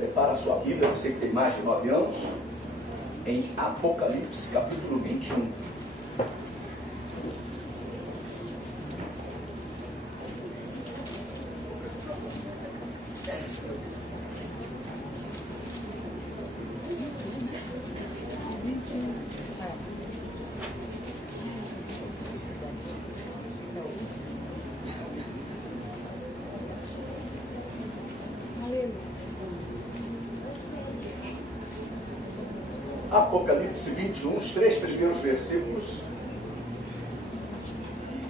Prepara a sua Bíblia, você que tem mais de 9 anos, em Apocalipse, capítulo 21. Apocalipse 21, os 3 primeiros versículos.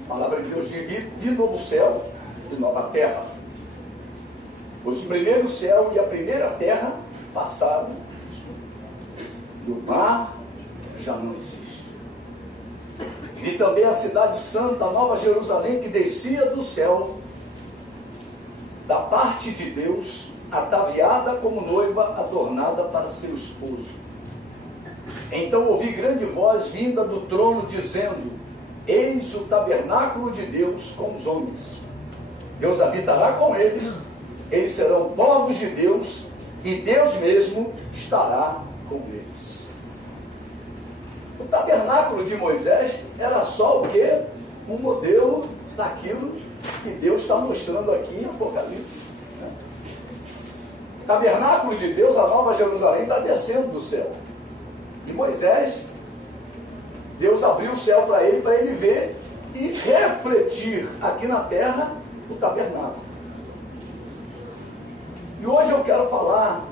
A palavra de Deus diz: vi novo céu e nova terra. Pois o primeiro céu e a primeira terra passaram, e o mar já não existe. Vi também a cidade santa, a nova Jerusalém, que descia do céu, da parte de Deus, ataviada como noiva adornada para seu esposo. Então ouvi grande voz vinda do trono, dizendo: eis o tabernáculo de Deus com os homens. Deus habitará com eles, eles serão povos de Deus, e Deus mesmo estará com eles. O tabernáculo de Moisés era só o quê? Um modelo daquilo que Deus está mostrando aqui em Apocalipse. O tabernáculo de Deus, a nova Jerusalém, está descendo do céu. E Moisés, Deus abriu o céu para ele ver e refletir aqui na terra o tabernáculo. E hoje eu quero falar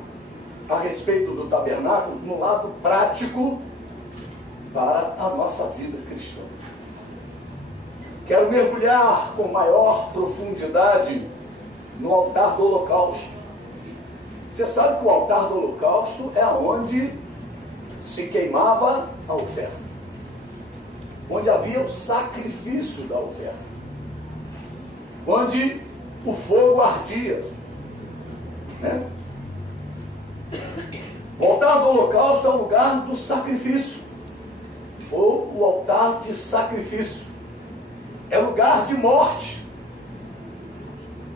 a respeito do tabernáculo no lado prático para a nossa vida cristã. Quero mergulhar com maior profundidade no altar do holocausto. Você sabe que o altar do holocausto é onde se queimava a oferta, onde havia o sacrifício da oferta, onde o fogo ardia, né? O altar do holocausto é o lugar do sacrifício, ou o altar de sacrifício, é lugar de morte.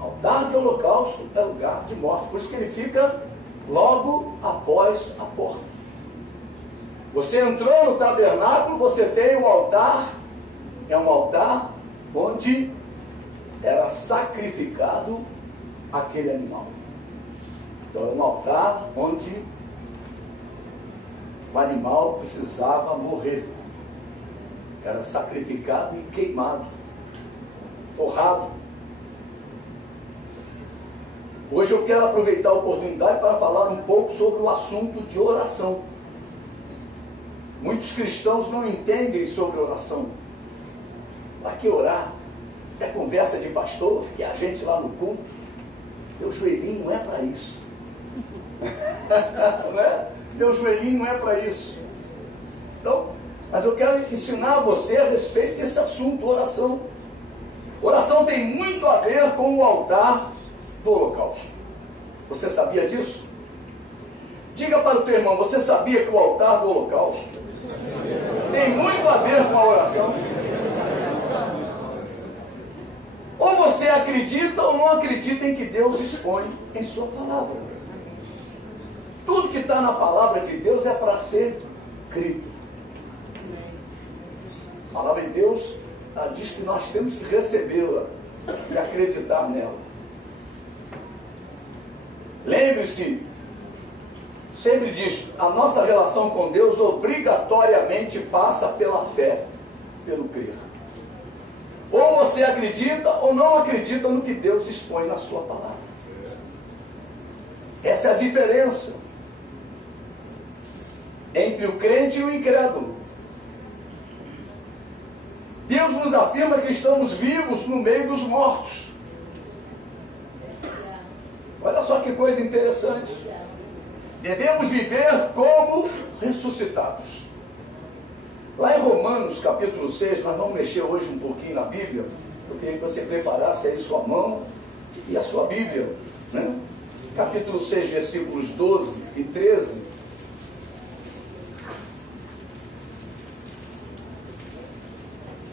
O altar de holocausto é lugar de morte, por isso que ele fica logo após a porta. Você entrou no tabernáculo, você tem um altar, é um altar onde era sacrificado aquele animal. Então é um altar onde o animal precisava morrer. Era sacrificado e queimado, torrado. Hoje eu quero aproveitar a oportunidade para falar um pouco sobre o assunto de oração. Muitos cristãos não entendem sobre oração. Para que orar? Isso é conversa de pastor, que a gente lá no culto. Meu joelhinho não é para isso. Não é? Meu joelhinho não é para isso. Então, mas eu quero ensinar você a respeito desse assunto, oração. Oração tem muito a ver com o altar do holocausto. Você sabia disso? Diga para o teu irmão: você sabia que o altar do holocausto tem muito a ver com a oração? Ou você acredita ou não acredita em que Deus expõe em sua palavra. Tudo que está na palavra de Deus é para ser crido. A palavra de Deus diz que nós temos que recebê-la e acreditar nela. Lembre-se, sempre diz, a nossa relação com Deus obrigatoriamente passa pela fé, pelo crer. Ou você acredita ou não acredita no que Deus expõe na sua palavra. Essa é a diferença entre o crente e o incrédulo. Deus nos afirma que estamos vivos no meio dos mortos. Olha só que coisa interessante. Devemos viver como ressuscitados. Lá em Romanos capítulo 6, nós vamos mexer hoje um pouquinho na Bíblia. Eu queria que você preparasse aí sua mão e a sua Bíblia, né? Capítulo 6, versículos 12 e 13.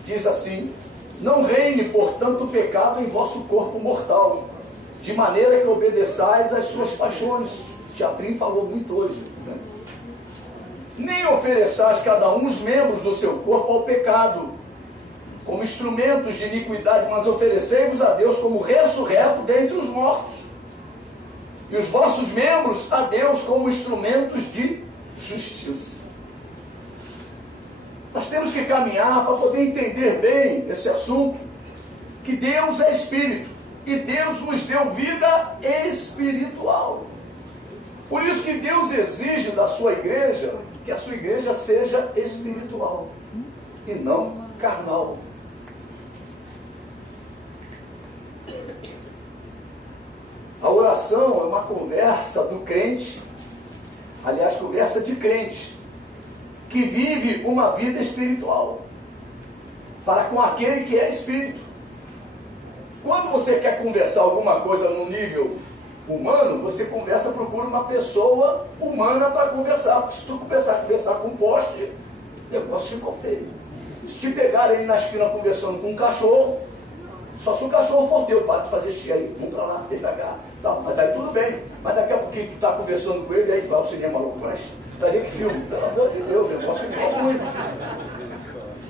Diz assim: não reine, portanto, o pecado em vosso corpo mortal, de maneira que obedeçais às suas paixões. teatrinho falou muito hoje, né? Nem ofereçais cada um os membros do seu corpo ao pecado, como instrumentos de iniquidade, mas oferecei-vos a Deus como ressurreto dentre os mortos, e os vossos membros a Deus como instrumentos de justiça. Nós temos que caminhar para poder entender bem esse assunto, que Deus é Espírito, e Deus nos deu vida espiritual. Por isso que Deus exige da sua igreja, que a sua igreja seja espiritual, e não carnal. A oração é uma conversa do crente, aliás, conversa de crente, que vive uma vida espiritual, para com aquele que é espírito. Quando você quer conversar alguma coisa no nível humano, você procura uma pessoa humana para conversar, porque se tu começar a conversar com um poste, o negócio ficou feio. Se te pegarem aí na esquina conversando com um cachorro, só se o cachorro for teu, para de fazer xixi aí, vamos pra lá, vem pra cá. Não, mas aí tudo bem, mas daqui a pouquinho tu está conversando com ele, aí vai ao cinema louco, mas vai ver que filme, pelo amor de Deus, o negócio ficou ruim.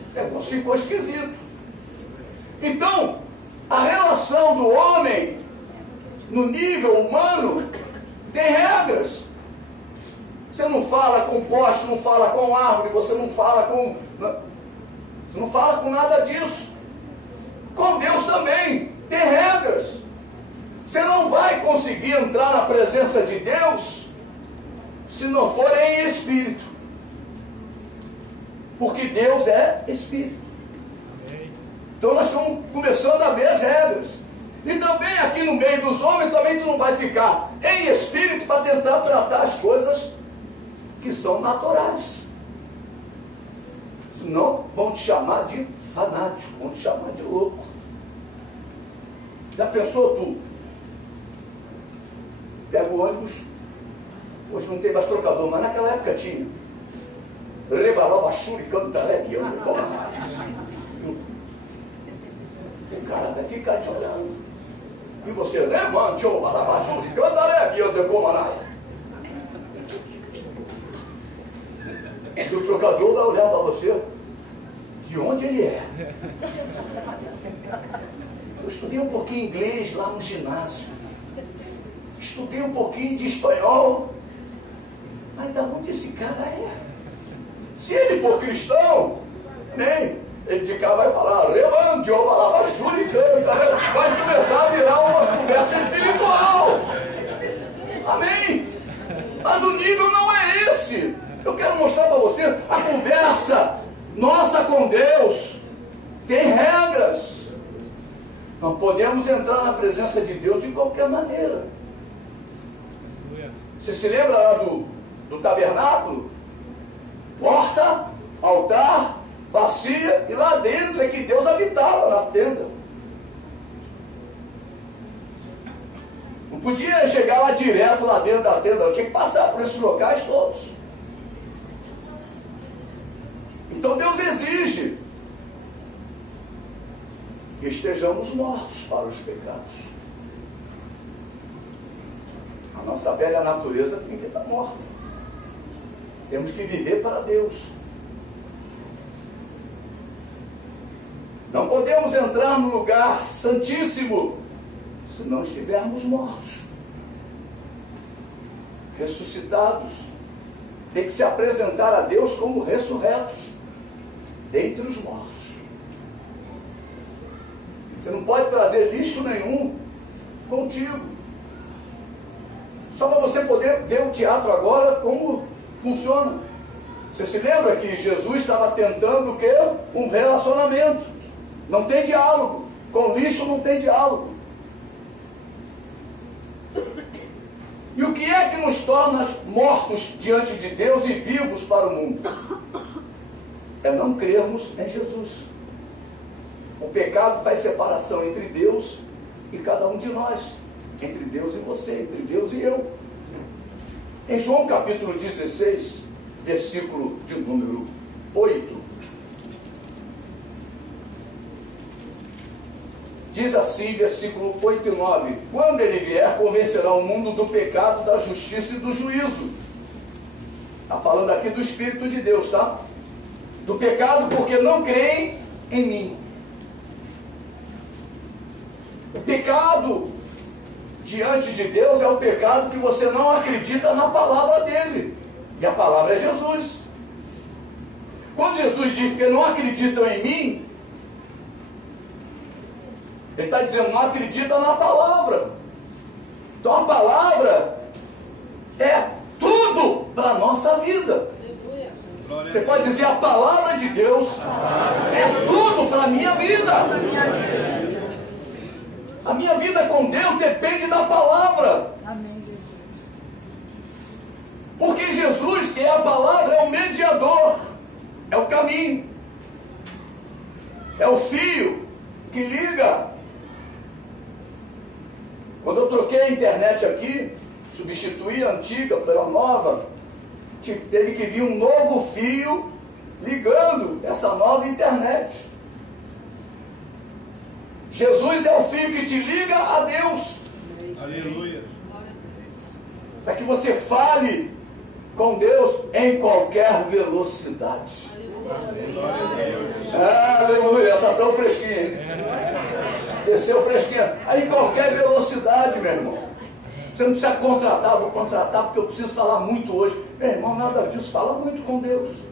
O negócio ficou esquisito. Então, a relação do homem no nível humano tem regras. Você não fala com poste, não fala com árvore, você não fala com nada disso. Com Deus também tem regras. Você não vai conseguir entrar na presença de Deus se não for em espírito, porque Deus é espírito. Então nós estamos começando a ver as regras. E também aqui no meio dos homens, também tu não vai ficar em espírito para tentar tratar as coisas que são naturais. Senão vão te chamar de fanático, vão te chamar de louco. Já pensou tu? Pega o ônibus, hoje não tem mais trocador, mas naquela época tinha. Rebalava churi, cantaré, que eu não como mais. O cara vai ficar te olhando. E você levante, ô, balabachuri, cantaré, que eu não como mais. E o trocador vai olhar para você. De onde ele é? Eu estudei um pouquinho inglês lá no ginásio. Estudei um pouquinho de espanhol. Mas da onde esse cara é? Se ele for cristão, nem ele de cá vai falar, levante, ou falar, churicanta, vai começar a virar uma conversa espiritual. Amém? Mas o nível não é esse. Eu quero mostrar para você a conversa nossa com Deus tem regras. Não podemos entrar na presença de Deus de qualquer maneira. Você se lembra lá do tabernáculo? Porta, altar, bacia, e lá dentro é que Deus habitava na tenda. Não podia chegar lá direto lá dentro da tenda, eu tinha que passar por esses locais todos. Então Deus exige que estejamos mortos para os pecados. A nossa velha natureza tem que estar morta. Temos que viver para Deus. Não podemos entrar no lugar santíssimo se não estivermos mortos. Ressuscitados, tem que se apresentar a Deus como ressurretos dentre os mortos. Você não pode trazer lixo nenhum contigo. Só para você poder ver o teatro agora, como funciona. Você se lembra que Jesus estava tentando o quê? Um relacionamento. Não tem diálogo. Com lixo não tem diálogo. E o que é que nos torna mortos diante de Deus e vivos para o mundo? É não crermos em Jesus. O pecado faz separação entre Deus e cada um de nós. Entre Deus e você, entre Deus e eu. Em João capítulo 16, versículo de número 8. Diz assim, versículo 8 e 9: quando ele vier, convencerá o mundo do pecado, da justiça e do juízo. Está falando aqui do Espírito de Deus, tá? Do pecado porque não creem em mim. O pecado diante de Deus é o pecado que você não acredita na palavra dele. E a palavra é Jesus. Quando Jesus diz que não acreditam em mim, ele está dizendo, não acredita na palavra. Então a palavra é tudo para a nossa vida. Você pode dizer, a palavra de Deus é tudo para a minha vida. A minha vida com Deus depende da palavra. Porque Jesus, que é a palavra, é o mediador, é o caminho, é o fio que liga. Quando eu troquei a internet aqui, substituí a antiga pela nova, teve que vir um novo fio ligando essa nova internet. Jesus é o fio que te liga a Deus. Aleluia. Para que você fale com Deus em qualquer velocidade. Aleluia. Essas são fresquinhas. Desceu fresquinha. Aí em qualquer velocidade, meu irmão. Você não precisa contratar, vou contratar porque eu preciso falar muito hoje. Meu irmão, nada disso. Fala muito com Deus.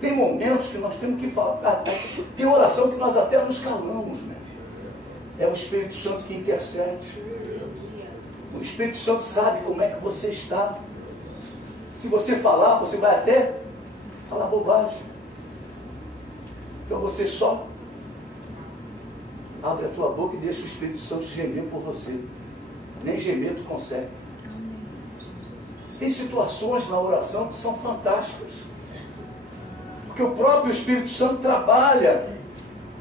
Tem momentos que nós temos que falar. Tem oração que nós até nos calamos, né? É o Espírito Santo que intercede. O Espírito Santo sabe como é que você está. Se você falar, você vai até falar bobagem. Então você só abre a tua boca e deixa o Espírito Santo gemer por você. Nem gemer tu consegue. Tem situações na oração que são fantásticas. Porque o próprio Espírito Santo trabalha.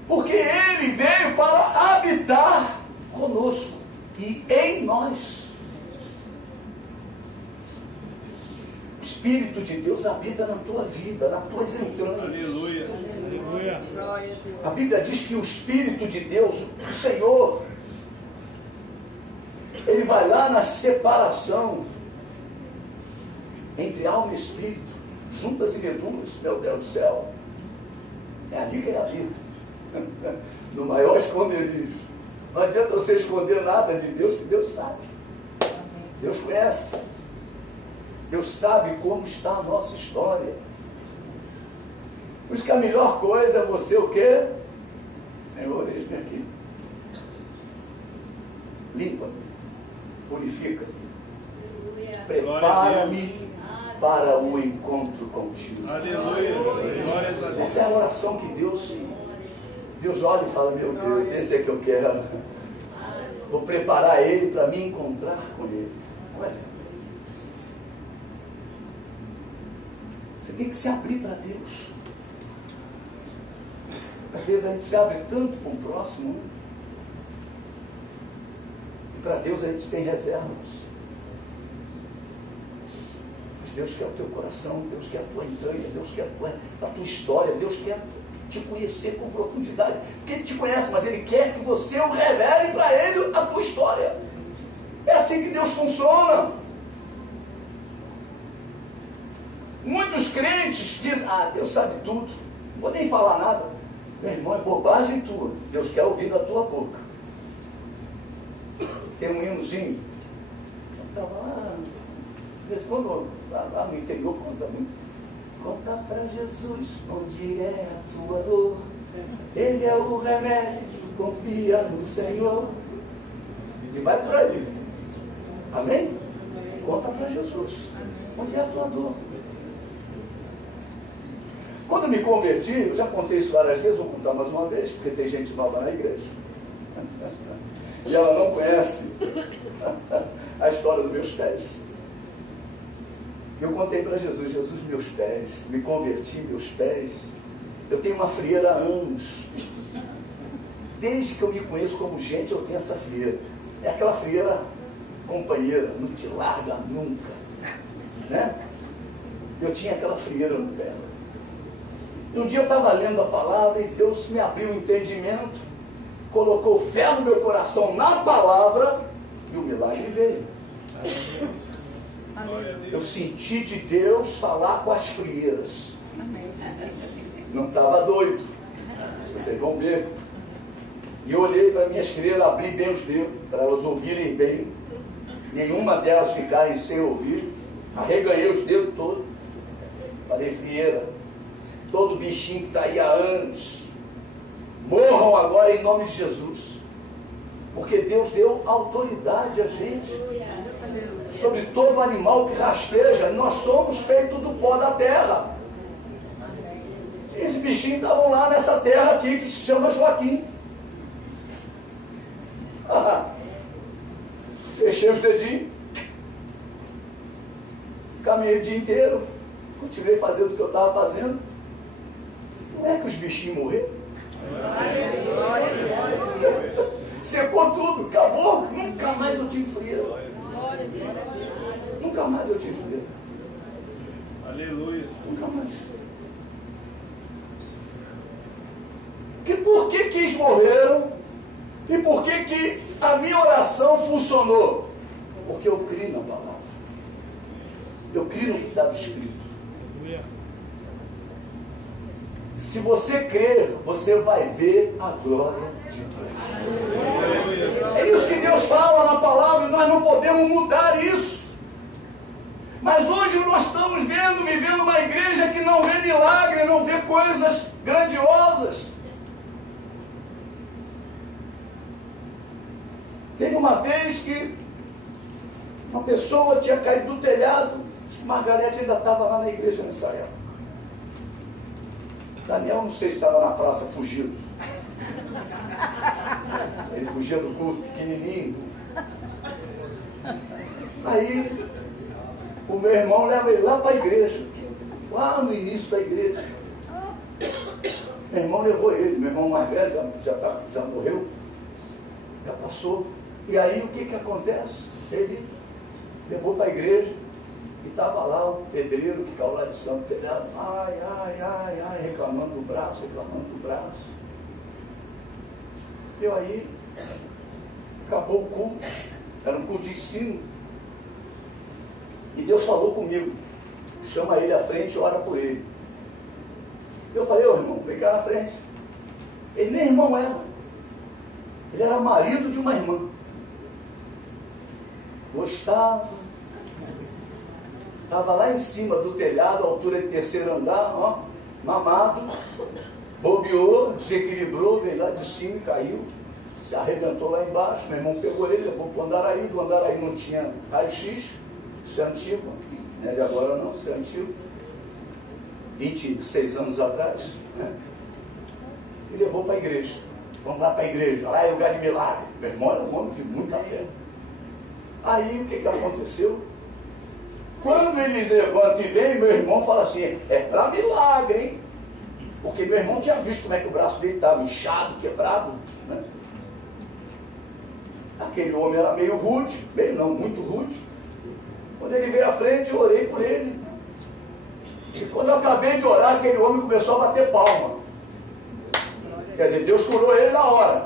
Porque ele veio para habitar conosco e em nós. O Espírito de Deus habita na tua vida, nas tuas entranhas. Aleluia. Aleluia. A Bíblia diz que o Espírito de Deus, o Senhor, ele vai lá na separação entre alma e espírito, juntas e medulas, meu Deus do céu. É ali que ele habita, no maior esconderijo. Não adianta você esconder nada de Deus, que Deus sabe. Deus conhece. Deus sabe como está a nossa história. Por isso que a melhor coisa é você o quê? Senhor, eis-me aqui. Limpa-me, purifica-me, prepara-me para o encontro contigo. Aleluia. Glórias a Deus. Essa é a oração que Deus olha e fala, meu Deus, esse é que eu quero. Vou preparar ele para me encontrar com ele. Olha, você tem que se abrir para Deus. Às vezes a gente se abre tanto para o próximo, né? E para Deus a gente tem reservas. Mas Deus quer o teu coração, Deus quer a tua entranha, Deus quer a tua história, Deus quer te conhecer com profundidade. Porque Ele te conhece, mas Ele quer que você o revele para Ele a tua história. É assim que Deus funciona. Muitos crentes dizem, Deus sabe tudo, não vou nem falar nada. Meu irmão, é bobagem tua. Deus quer ouvir da tua boca. Tem um hinozinho. Eu estava lá, de vez em quando, lá no interior, conta muito. Conta para Jesus onde é a tua dor. Ele é o remédio, confia no Senhor. E vai por aí. Amém? Conta para Jesus onde é a tua dor. Quando eu me converti, eu já contei isso várias vezes, vou contar mais uma vez, porque tem gente nova na igreja. E ela não conhece a história dos meus pés. Eu contei para Jesus, meus pés, me converti, meus pés. Eu tenho uma frieira há anos. Desde que eu me conheço como gente, eu tenho essa frieira. É aquela frieira companheira, não te larga nunca. Né? Eu tinha aquela frieira no pé. Um dia eu estava lendo a palavra e Deus me abriu o entendimento, colocou fé no meu coração na palavra e o milagre veio. Eu senti de Deus falar com as frieiras. Não estava doido. Vocês vão ver. E eu olhei para minhas freiras, abri bem os dedos, para elas ouvirem bem. Nenhuma delas ficarem sem ouvir. Arreganhei os dedos todos. Falei, frieira, todo bichinho que está aí há anos, morram agora em nome de Jesus. Porque Deus deu autoridade a gente sobre todo animal que rasteja. Nós somos feitos do pó da terra. Esses bichinhos estavam lá nessa terra aqui que se chama Joaquim. Fechei os dedinhos, caminhei o dia inteiro, continuei fazendo o que eu estava fazendo. Não é que os bichinhos morreram? Secou tudo, acabou. Nunca mais eu tive frio. Nunca mais eu tive frio. Aleluia. Nunca mais. Por que eles morreram? E por que a minha oração funcionou? Porque eu criei na palavra. Eu criei no que estava escrito. Se você crer, você vai ver a glória de Deus. É isso que Deus fala na palavra e nós não podemos mudar isso. Mas hoje nós estamos vivendo uma igreja que não vê milagre, não vê coisas grandiosas. Teve uma vez que uma pessoa tinha caído do telhado, acho que Margarete ainda estava lá na igreja nessa época. Daniel, não sei se estava na praça fugido. Ele fugia do culto pequenininho. Aí, o meu irmão leva ele lá para a igreja, lá no início da igreja. Meu irmão levou ele, meu irmão mais velho já morreu, já passou. E aí o que acontece? Ele levou para a igreja e estava lá o pedreiro que caiu lá de Santo Telhado, reclamando do braço. E aí, acabou o culto, era um culto de ensino. E Deus falou comigo, chama ele à frente e ora por ele. Eu falei, ô irmão, vem cá na frente. Ele nem irmão era. Ele era marido de uma irmã. Gostava. Estava lá em cima do telhado, altura de 3º andar, ó, mamado, bobeou, desequilibrou, veio lá de cima e caiu, se arrebentou lá embaixo. Meu irmão pegou ele, levou para o Andaraí. Do Andaraí não tinha raio-x, isso é antigo, não é de agora não, isso é antigo, 26 anos atrás, né? E levou para a igreja. Vamos lá para a igreja, lá é lugar de milagre. Meu irmão era um homem de muita fé. Aí o que aconteceu? Quando eles levantam e vêm, meu irmão fala assim, é para milagre, hein? Porque meu irmão tinha visto como é que o braço dele estava inchado, quebrado, né? Aquele homem era meio rude, meio não, muito rude. Quando ele veio à frente, eu orei por ele. E quando eu acabei de orar, aquele homem começou a bater palma. Quer dizer, Deus curou ele na hora.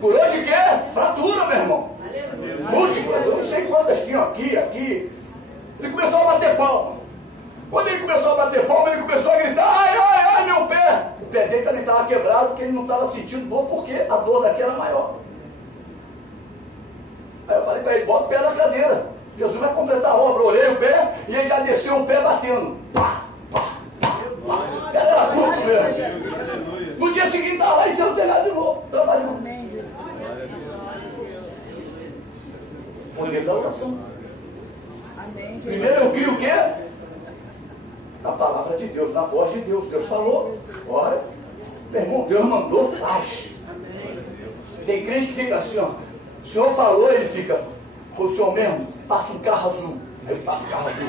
Curou de quê? Fratura, meu irmão. Múltiplas, eu não sei quantas tinham aqui. Ele começou a bater palma. Quando ele começou a bater palma, ele começou a gritar, ai, meu pé. O pé dele também estava quebrado, porque ele não estava sentindo dor, porque a dor daqui era maior. Aí eu falei para ele, bota o pé na cadeira. Jesus vai completar a obra. Eu olhei o pé e ele já desceu o pé batendo. Pá, pá, pá, pá. Era curto mesmo. No dia seguinte estava lá em cima do telhado de novo, trabalhando. Poder da oração. Primeiro eu crio o quê? Na palavra de Deus, na voz de Deus. Deus falou, ora. Meu irmão, Deus mandou, faz. Tem crente que fica assim, ó. O Senhor falou, ele fica. Foi o Senhor mesmo? Passa um carro azul. Aí ele passa o carro azul.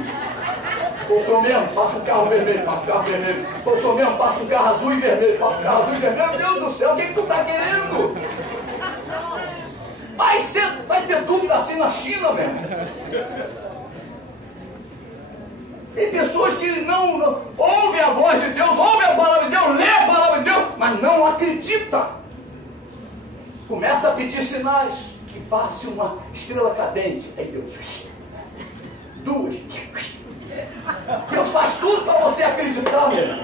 Foi o Senhor mesmo? Passa um carro vermelho. Passa o carro vermelho. Foi o Senhor mesmo? Passa um carro azul e vermelho. Passa um carro azul e vermelho. Meu Deus do céu, o que tu está querendo? Vai ter dúvida assim na China, mesmo. Tem pessoas que não ouvem a voz de Deus, ouvem a palavra de Deus, lê a palavra de Deus, mas não acredita. Começa a pedir sinais, que passe uma estrela cadente. Aí Deus, 2. Deus faz tudo para você acreditar, meu irmão.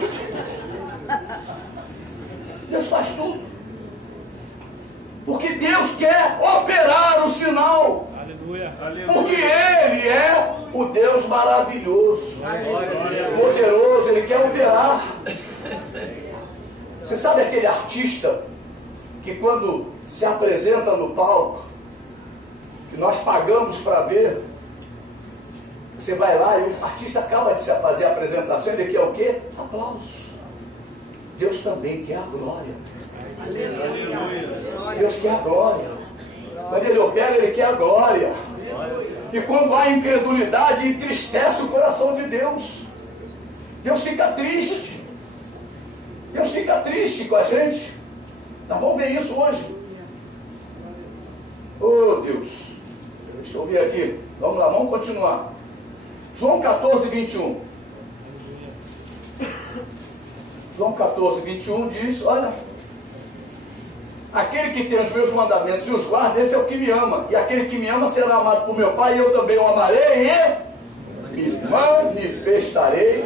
Deus faz tudo. Porque Deus quer operar o sinal. Aleluia. Porque Ele é o Deus maravilhoso, poderoso, Ele quer operar. Você sabe aquele artista que quando se apresenta no palco, que nós pagamos para ver, você vai lá e o artista acaba de fazer a apresentação, ele quer o quê? Aplausos. Deus também quer a glória. Deus quer a glória. Quando Ele opera, Ele quer a glória. E quando há incredulidade, entristece o coração de Deus. Deus fica triste. Deus fica triste com a gente. Nós vamos ver isso hoje. Oh Deus. Deixa eu ver aqui. Vamos lá, vamos continuar. João 14, 21. João 14, 21 diz, olha, aquele que tem os meus mandamentos e os guarda, esse é o que me ama. E aquele que me ama será amado por meu Pai, e eu também o amarei e me manifestarei.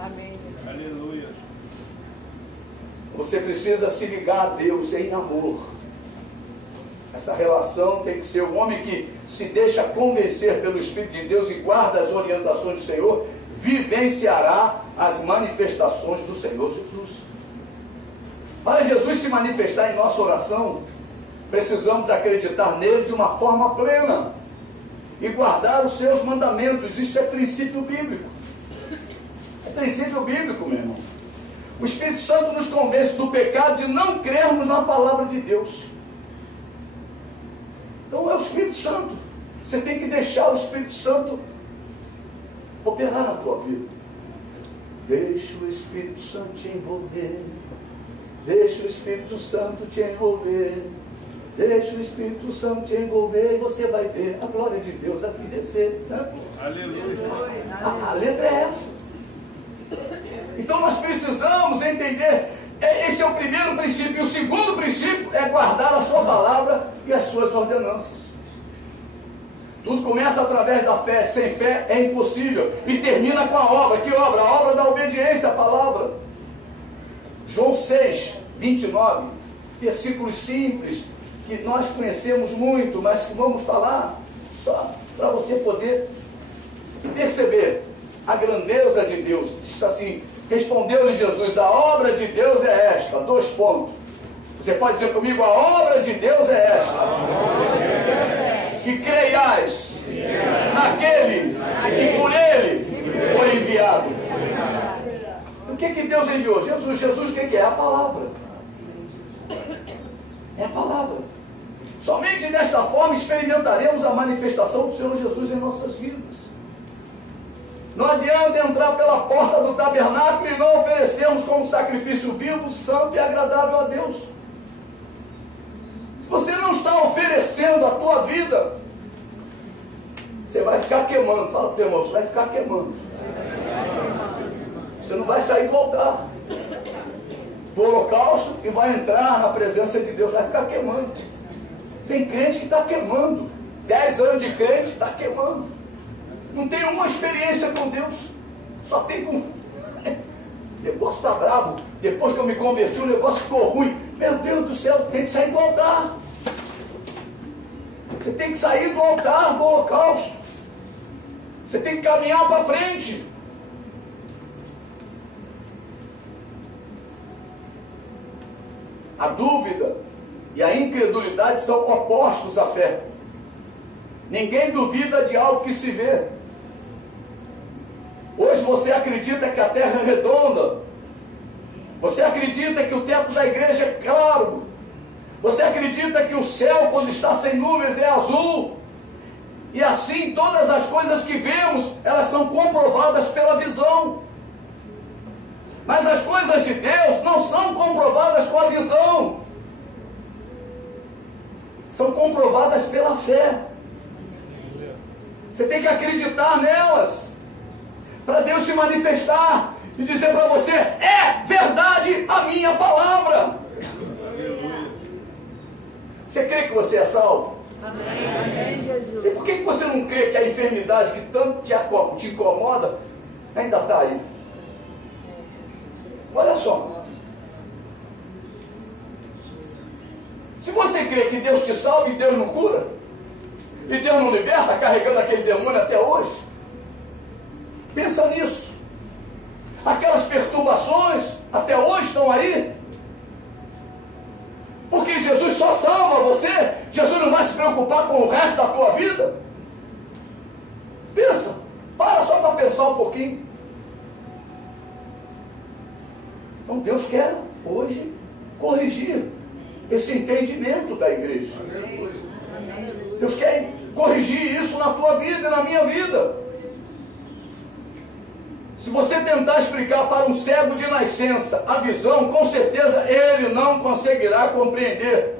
Amém. Aleluia. Você precisa se ligar a Deus em amor. Essa relação tem que ser o homem que se deixa convencer pelo Espírito de Deus e guarda as orientações do Senhor, vivenciará as manifestações do Senhor Jesus. Para Jesus se manifestar em nossa oração, precisamos acreditar nele de uma forma plena e guardar os seus mandamentos. Isso é princípio bíblico. É princípio bíblico, meu irmão. O Espírito Santo nos convence do pecado de não crermos na palavra de Deus. Então é o Espírito Santo. Você tem que deixar o Espírito Santo operar na tua vida. Deixa o Espírito Santo te envolver. Deixa o Espírito Santo te envolver. Deixa o Espírito Santo te envolver e você vai ver a glória de Deus aqui descer. Né? Aleluia. A letra é essa. Então nós precisamos entender. Esse é o primeiro princípio. E o segundo princípio é guardar a sua palavra e as suas ordenanças. Tudo começa através da fé. Sem fé é impossível. E termina com a obra. Que obra? A obra da obediência à palavra. João 6, 29. Versículos simples, que nós conhecemos muito, mas que vamos falar só para você poder perceber a grandeza de Deus. Diz assim: respondeu-lhe Jesus, a obra de Deus é esta. 2 pontos. Você pode dizer comigo, a obra de Deus é esta. Que creiais naquele que por ele foi enviado. O que Deus enviou? Jesus. Jesus o que é? A palavra. É a palavra. Somente desta forma experimentaremos a manifestação do Senhor Jesus em nossas vidas. Não adianta entrar pela porta do tabernáculo e não oferecermos como sacrifício vivo, santo e agradável a Deus. Se você não está oferecendo a tua vida, você vai ficar queimando. Fala para o teu irmão, você vai ficar queimando. Você não vai sair do altar, do holocausto, e vai entrar na presença de Deus, vai ficar queimando. Tem crente que está queimando. 10 anos de crente está queimando. Não tem uma experiência com Deus. Só tem com... O negócio está bravo. Depois que eu me converti, o negócio ficou ruim. Meu Deus do céu, tem que sair do altar. Você tem que sair do altar, do holocausto. Você tem que caminhar para frente. A dúvida e a incredulidade são opostos à fé. Ninguém duvida de algo que se vê. Hoje você acredita que a terra é redonda. Você acredita que o teto da igreja é claro. Você acredita que o céu, quando está sem nuvens, é azul. E assim todas as coisas que vemos, elas são comprovadas pela visão. Mas as coisas de Deus não são comprovadas com a visão. São comprovadas pela fé. Você tem que acreditar nelas. para Deus se manifestar e dizer para você: é verdade a minha palavra. Você crê que você é salvo? Amém. E por que você não crê que a enfermidade que tanto te incomoda ainda está aí? Olha só. Se você crê que Deus te salva e Deus não cura, e Deus não liberta, carregando aquele demônio até hoje, pensa nisso. Aquelas perturbações até hoje estão aí. Porque Jesus só salva você. Jesus não vai se preocupar com o resto da tua vida. Pensa. Para só para pensar um pouquinho. Então Deus quer hoje corrigir esse entendimento da igreja. Deus quer corrigir isso na tua vida e na minha vida. Se você tentar explicar para um cego de nascença a visão, com certeza ele não conseguirá compreender,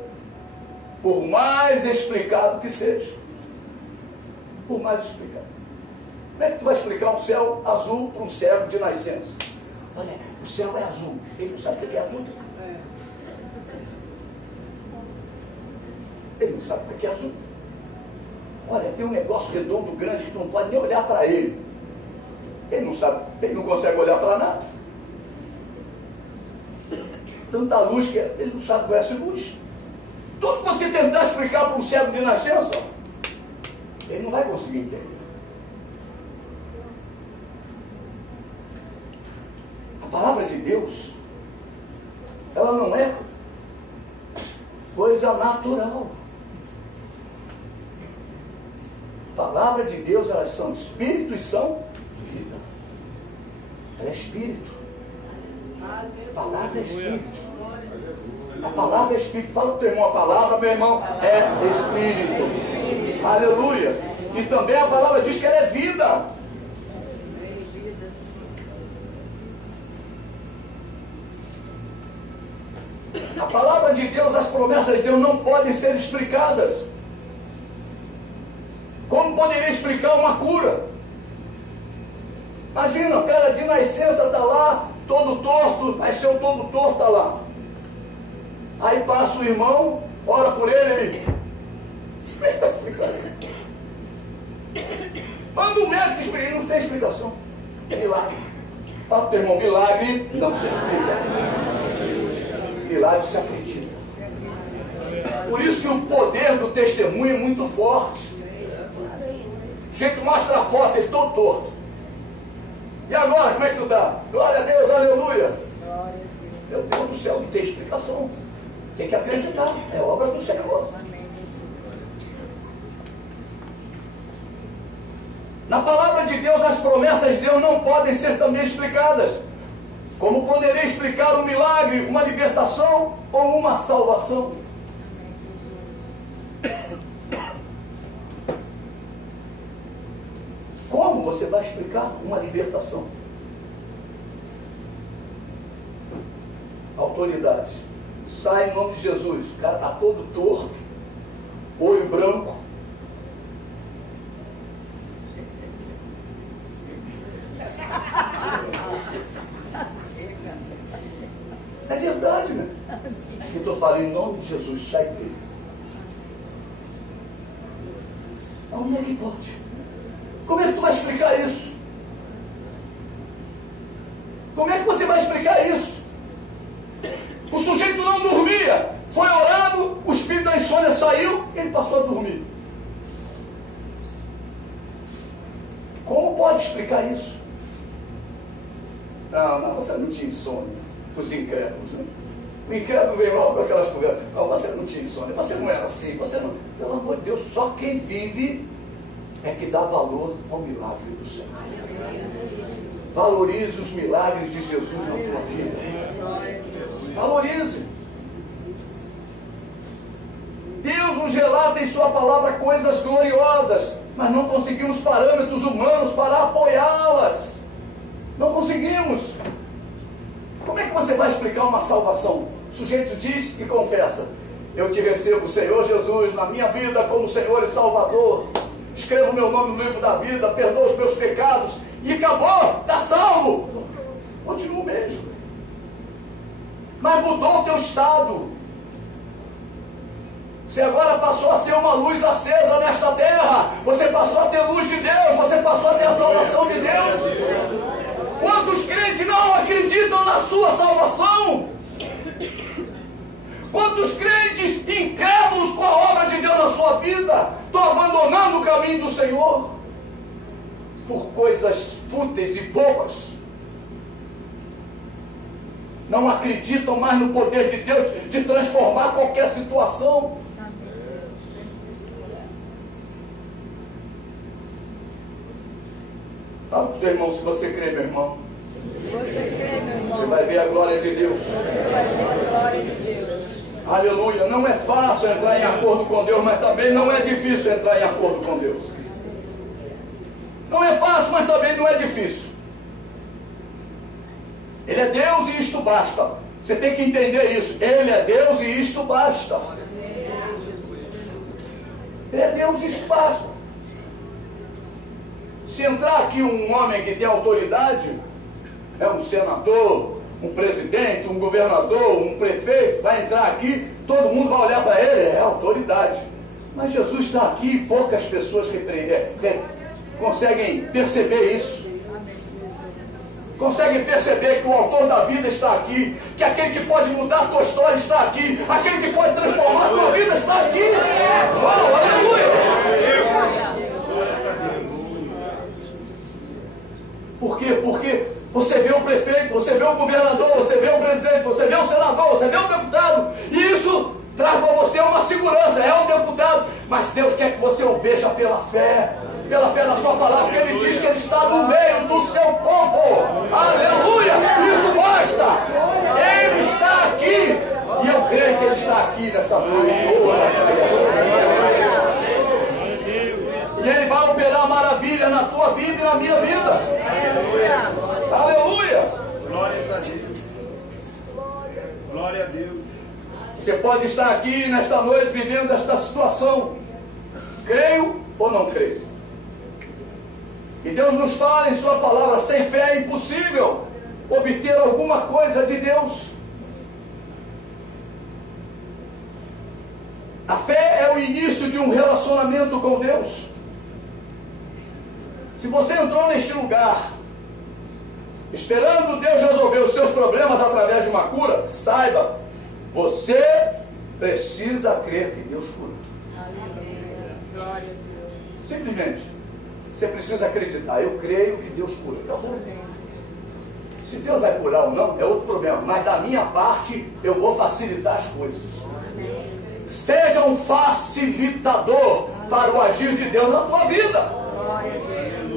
por mais explicado que seja. Por mais explicado. Como é que tu vai explicar um céu azul para um cego de nascença? Olha, o céu é azul. Ele não sabe o que é azul. Ele não sabe o que é azul. Olha, tem um negócio redondo grande que tu não pode nem olhar para ele. Ele não sabe, ele não consegue olhar para nada. Tanta luz que ele não sabe qual é essa luz. Tudo que você tentar explicar para um cego de nascença, ele não vai conseguir entender. A palavra de Deus, ela não é coisa natural. A palavra de Deus, elas são espírito e são vida. Ela é espírito. A palavra é espírito. A palavra é espírito. Fala para o teu irmão, a palavra, meu irmão, é espírito. Aleluia. E também a palavra diz que ela é vida. A palavra de Deus, as promessas de Deus não podem ser explicadas. Como poderia explicar uma cura? Imagina, o cara de nascença está lá, todo torto, nasceu todo torto, está lá. Aí passa o irmão, ora por ele, como é que vai explicar ele? Manda o médico explicar, não tem explicação. É milagre. Fala para o teu irmão, milagre não se explica. Milagre se acredita. Por isso que o poder do testemunho é muito forte. O jeito mostra a foto, ele todo torto. E agora, como é que tu está? Glória a Deus, aleluia. Meu Deus do céu, não tem explicação. Tem que acreditar, é obra do Senhor. Na palavra de Deus, as promessas de Deus não podem ser também explicadas. Como poderia explicar um milagre, uma libertação ou uma salvação? Como você vai explicar uma libertação? Autoridades. Sai em nome de Jesus. O cara está todo torto, olho branco. É verdade, né? Eu estou falando em nome de Jesus, sai dele. Como é que pode? Como é que tu vai explicar isso? Como é que você vai explicar isso? O sujeito não dormia, foi orando, o espírito da insônia saiu, ele passou a dormir. Como pode explicar isso? Não, você não tinha insônia. Os incrédulos, né? O incrédulo vem logo com aquelas conversas. Não, você não tinha insônia, você não era assim, você não... Pelo amor de Deus, só quem vive é que dá valor ao milagre do Senhor. Valorize os milagres de Jesus na tua vida. Valorize. Deus nos relata em sua palavra coisas gloriosas, mas não conseguimos parâmetros humanos para apoiá-las. Não conseguimos. Como é que você vai explicar uma salvação? O sujeito diz e confessa: eu te recebo, Senhor Jesus, na minha vida como Senhor e Salvador. escreva o meu nome no livro da vida, perdoa os meus pecados, e acabou, está salvo. Continua o mesmo. Mas mudou o teu estado. Você agora passou a ser uma luz acesa nesta terra. Você passou a ter luz de Deus. Você passou a ter a salvação de Deus. Quantos crentes não acreditam na sua salvação? Quantos crentes incrédulos com a obra de Deus na sua vida estão abandonando o caminho do Senhor por coisas fúteis e bobas? Não acreditam mais no poder de Deus de transformar qualquer situação. Fala para o teu irmão, se você crê, meu irmão, você vai ver a glória de Deus. Aleluia. Não é fácil entrar em acordo com Deus, mas também não é difícil entrar em acordo com Deus. Não é fácil, mas também não é difícil. Ele é Deus e isto basta. Você tem que entender isso. Ele é Deus e isto basta. Ele é Deus e isto basta. Se entrar aqui um homem que tem autoridade, é um senador, um presidente, um governador, um prefeito, vai entrar aqui, todo mundo vai olhar para ele, é autoridade. Mas Jesus está aqui e poucas pessoas conseguem perceber isso. Conseguem perceber que o autor da vida está aqui, que aquele que pode mudar a tua história está aqui, aquele que pode transformar a tua vida está aqui. Oh, aleluia! Por quê? Porque você vê o prefeito, você vê o governador, você vê o presidente, você vê o senador, você vê o deputado, e isso traz para você uma segurança, é o deputado, mas Deus quer que você o veja pela fé na sua palavra, porque Ele diz que Ele está no meio do seu povo. Aleluia! Isso basta! Ele está aqui, e eu creio que Ele está aqui nesta noite. E Ele vai operar maravilha na tua vida e na minha vida. Aleluia! Glória a Deus. Glória a Deus. Você pode estar aqui nesta noite vivendo esta situação. Creio ou não creio? E Deus nos fala em sua palavra, sem fé é impossível obter alguma coisa de Deus. A fé é o início de um relacionamento com Deus. Se você entrou neste lugar esperando Deus resolver os seus problemas através de uma cura, saiba, você precisa crer que Deus cura. Simplesmente, você precisa acreditar. Eu creio que Deus cura. Tá bom. Se Deus vai curar ou não, é outro problema. Mas da minha parte, eu vou facilitar as coisas. Seja um facilitador para o agir de Deus na tua vida.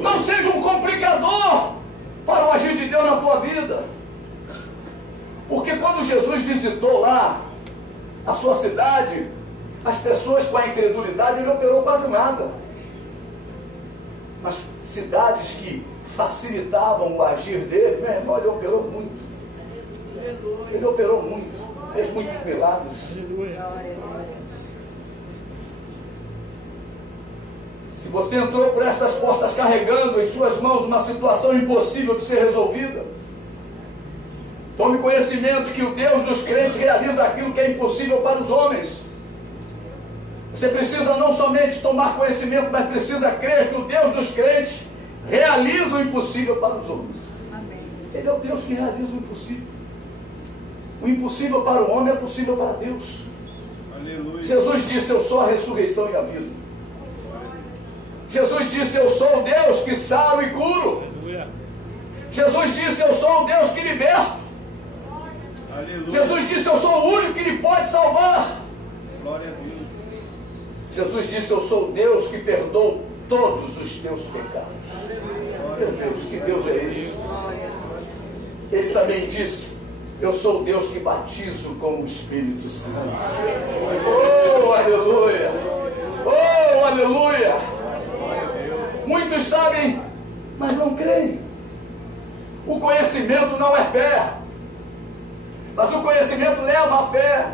Não seja um complicador para o agir de Deus na tua vida. Porque quando Jesus visitou lá a sua cidade, as pessoas com a incredulidade, Ele operou quase nada. Mas cidades que facilitavam o agir dele, meu irmão, Ele operou muito. Ele operou muito, fez muitos milagres. Se você entrou por estas portas carregando em suas mãos uma situação impossível de ser resolvida, tome conhecimento que o Deus dos crentes realiza aquilo que é impossível para os homens. Você precisa não somente tomar conhecimento, mas precisa crer que o Deus dos crentes realiza o impossível para os homens. Amém. Ele é o Deus que realiza o impossível. O impossível para o homem é possível para Deus. Aleluia. Jesus disse, eu sou a ressurreição e a vida. Jesus disse, eu sou o Deus que saro e curo. Aleluia. Jesus disse, eu sou o Deus que liberto. Aleluia. Jesus disse, eu sou o único que lhe pode salvar. Glória a Deus. Jesus disse, eu sou o Deus que perdoa todos os teus pecados. Meu Deus, que Deus é esse? Ele também disse, eu sou o Deus que batizo com o Espírito Santo. Oh, aleluia! Oh, aleluia! Muitos sabem, mas não creem. O conhecimento não é fé, mas o conhecimento leva à fé.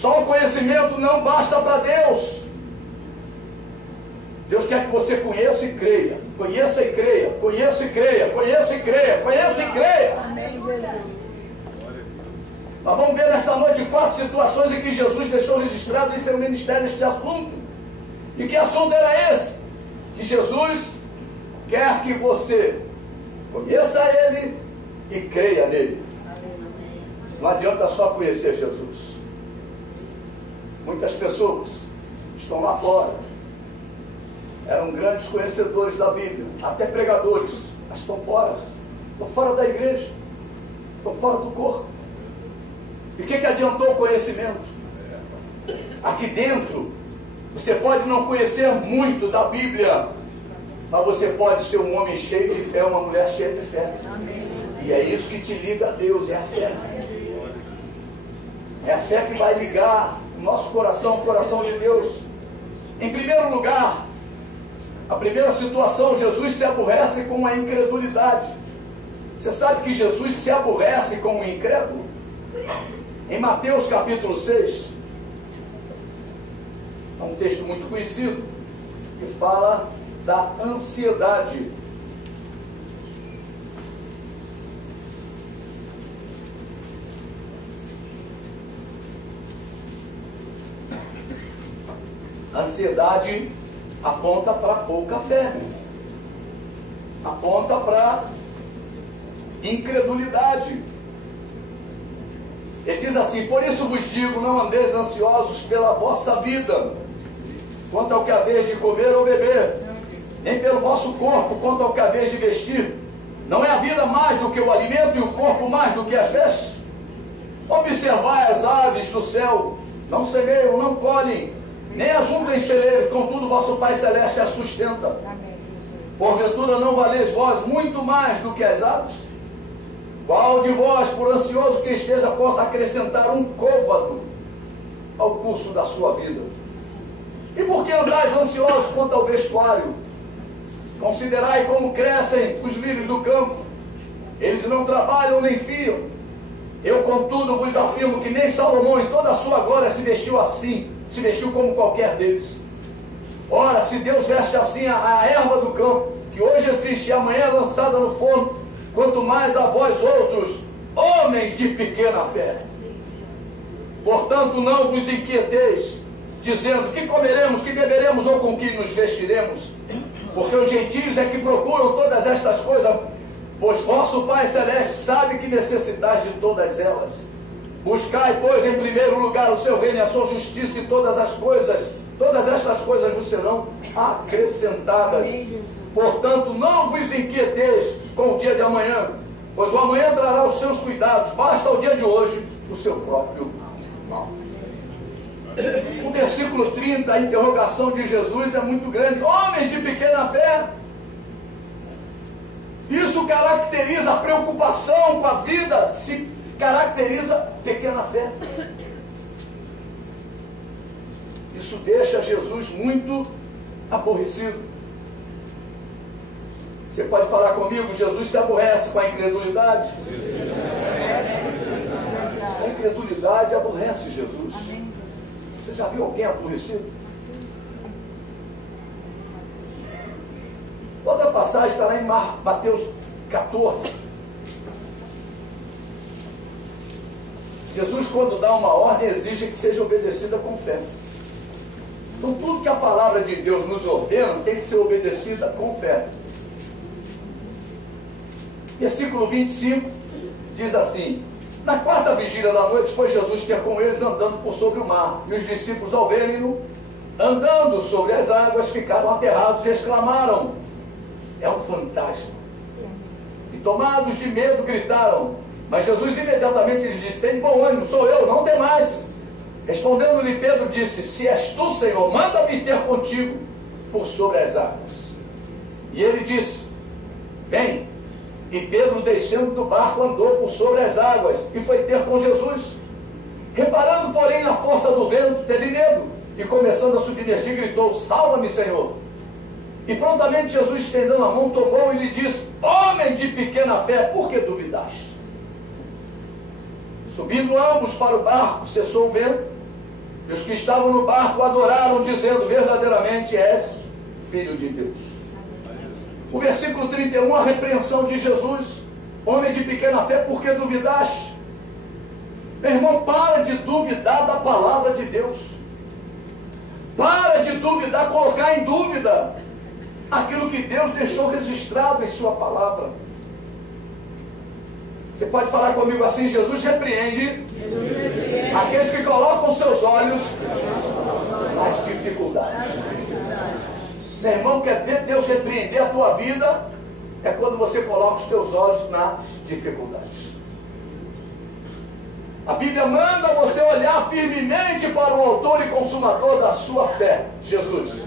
Só o conhecimento não basta para Deus. Deus quer que você conheça e creia. Conheça e creia. Conheça e creia. Conheça e creia. Conheça e creia. Amém, Jesus. Nós vamos ver nesta noite 4 situações em que Jesus deixou registrado em seu ministério este assunto. E que assunto era esse? Que Jesus quer que você conheça Ele e creia nele. Não adianta só conhecer Jesus. Muitas pessoas estão lá fora, eram grandes conhecedores da Bíblia, até pregadores, mas estão fora da igreja, estão fora do corpo. E o que adiantou o conhecimento? Aqui dentro, você pode não conhecer muito da Bíblia, mas você pode ser um homem cheio de fé, uma mulher cheia de fé. E é isso que te liga a Deus, é a fé. É a fé que vai ligar o nosso coração ao coração de Deus. Em primeiro lugar, a primeira situação, Jesus se aborrece com a incredulidade. Você sabe que Jesus se aborrece com o incrédulo? Em Mateus capítulo 6, é um texto muito conhecido, que fala da ansiedade. A ansiedade aponta para pouca fé, aponta para incredulidade. Ele diz assim: por isso vos digo, não andeis ansiosos pela vossa vida, quanto ao que haveis de comer ou beber, nem pelo vosso corpo, quanto ao que haveis de vestir. Não é a vida mais do que o alimento e o corpo mais do que as vestes? Observai as aves do céu, não semeiam, não colhem, nem ajuntem em celeiros, contudo vosso Pai Celeste as sustenta. Porventura não valeis vós muito mais do que as aves? Qual de vós, por ansioso que esteja, possa acrescentar um côvado ao curso da sua vida? E por que andais ansiosos quanto ao vestuário? Considerai como crescem os lírios do campo. Eles não trabalham nem fiam. Eu, contudo, vos afirmo que nem Salomão, em toda a sua glória, se vestiu assim, se vestiu como qualquer deles. Ora, se Deus veste assim a erva do campo, que hoje existe e amanhã é lançada no forno, quanto mais a vós outros, homens de pequena fé. Portanto, não vos inquieteis, dizendo: que comeremos, que beberemos ou com que nos vestiremos? Porque os gentios é que procuram todas estas coisas, pois vosso Pai Celeste sabe que necessitais de todas elas. Buscai, pois, em primeiro lugar o seu reino e a sua justiça, e todas estas coisas vos serão acrescentadas. Portanto, não vos inquieteis com o dia de amanhã, pois o amanhã trará os seus cuidados. Basta o dia de hoje o seu próprio mal. O versículo 30, a interrogação de Jesus é muito grande. Homens de pequena fé. Isso caracteriza a preocupação com a vida, se caracteriza pequena fé. Isso deixa Jesus muito aborrecido. Você pode falar comigo? Jesus se aborrece com a incredulidade. A incredulidade aborrece Jesus. Você já viu alguém aborrecido? Outra passagem está lá em Mateus 14. Jesus, quando dá uma ordem, exige que seja obedecida com fé. Então, tudo que a palavra de Deus nos ordena tem que ser obedecida com fé. Versículo 25 diz assim: na quarta vigília da noite foi Jesus ter com eles andando por sobre o mar, e os discípulos, ao verem-no andando sobre as águas, ficaram aterrados e exclamaram: é um fantasma. E tomados de medo gritaram. Mas Jesus imediatamente lhes disse: tem bom ânimo, sou eu, não temais. Respondendo-lhe Pedro, disse: se és tu, Senhor, manda-me ter contigo por sobre as águas. E ele disse: vem. E Pedro, descendo do barco, andou por sobre as águas e foi ter com Jesus. Reparando, porém, na força do vento, teve medo e, começando a submergir, gritou: salva-me, Senhor. E prontamente Jesus, estendendo a mão, tomou e lhe disse: homem de pequena fé, por que duvidaste? Subindo ambos para o barco, cessou o vento, E os que estavam no barco adoraram, dizendo: verdadeiramente és Filho de Deus. O versículo 31, a repreensão de Jesus: homem de pequena fé, por que duvidaste? Meu irmão, para de duvidar da palavra de Deus. Para de duvidar, colocar em dúvida aquilo que Deus deixou registrado em sua palavra. Você pode falar comigo assim: Jesus repreende aqueles que colocam seus olhos nas dificuldades. Meu irmão, quer ver Deus repreender a tua vida? É quando você coloca os teus olhos nas dificuldades. A Bíblia manda você olhar firmemente para o autor e consumador da sua fé, Jesus.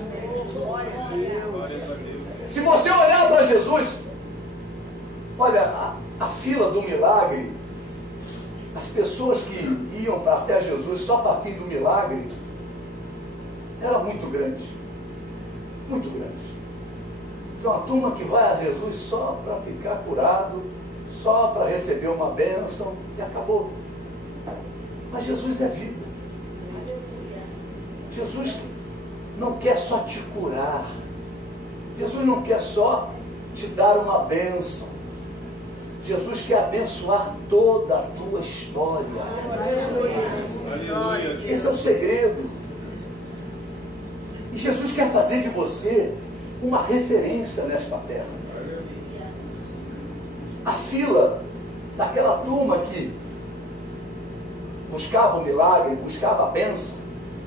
Se você olhar para Jesus, olha, a fila do milagre, as pessoas que iam até Jesus só para fim do milagre, era muito grande. Muito grande. Então a turma que vai a Jesus só para ficar curado, só para receber uma bênção, e acabou. Mas Jesus é vida. Jesus não quer só te curar. Jesus não quer só te dar uma bênção. Jesus quer abençoar toda a tua história. Aleluia. Esse é o segredo. E Jesus quer fazer de você uma referência nesta terra. A fila daquela turma que buscava o milagre, buscava a bênção,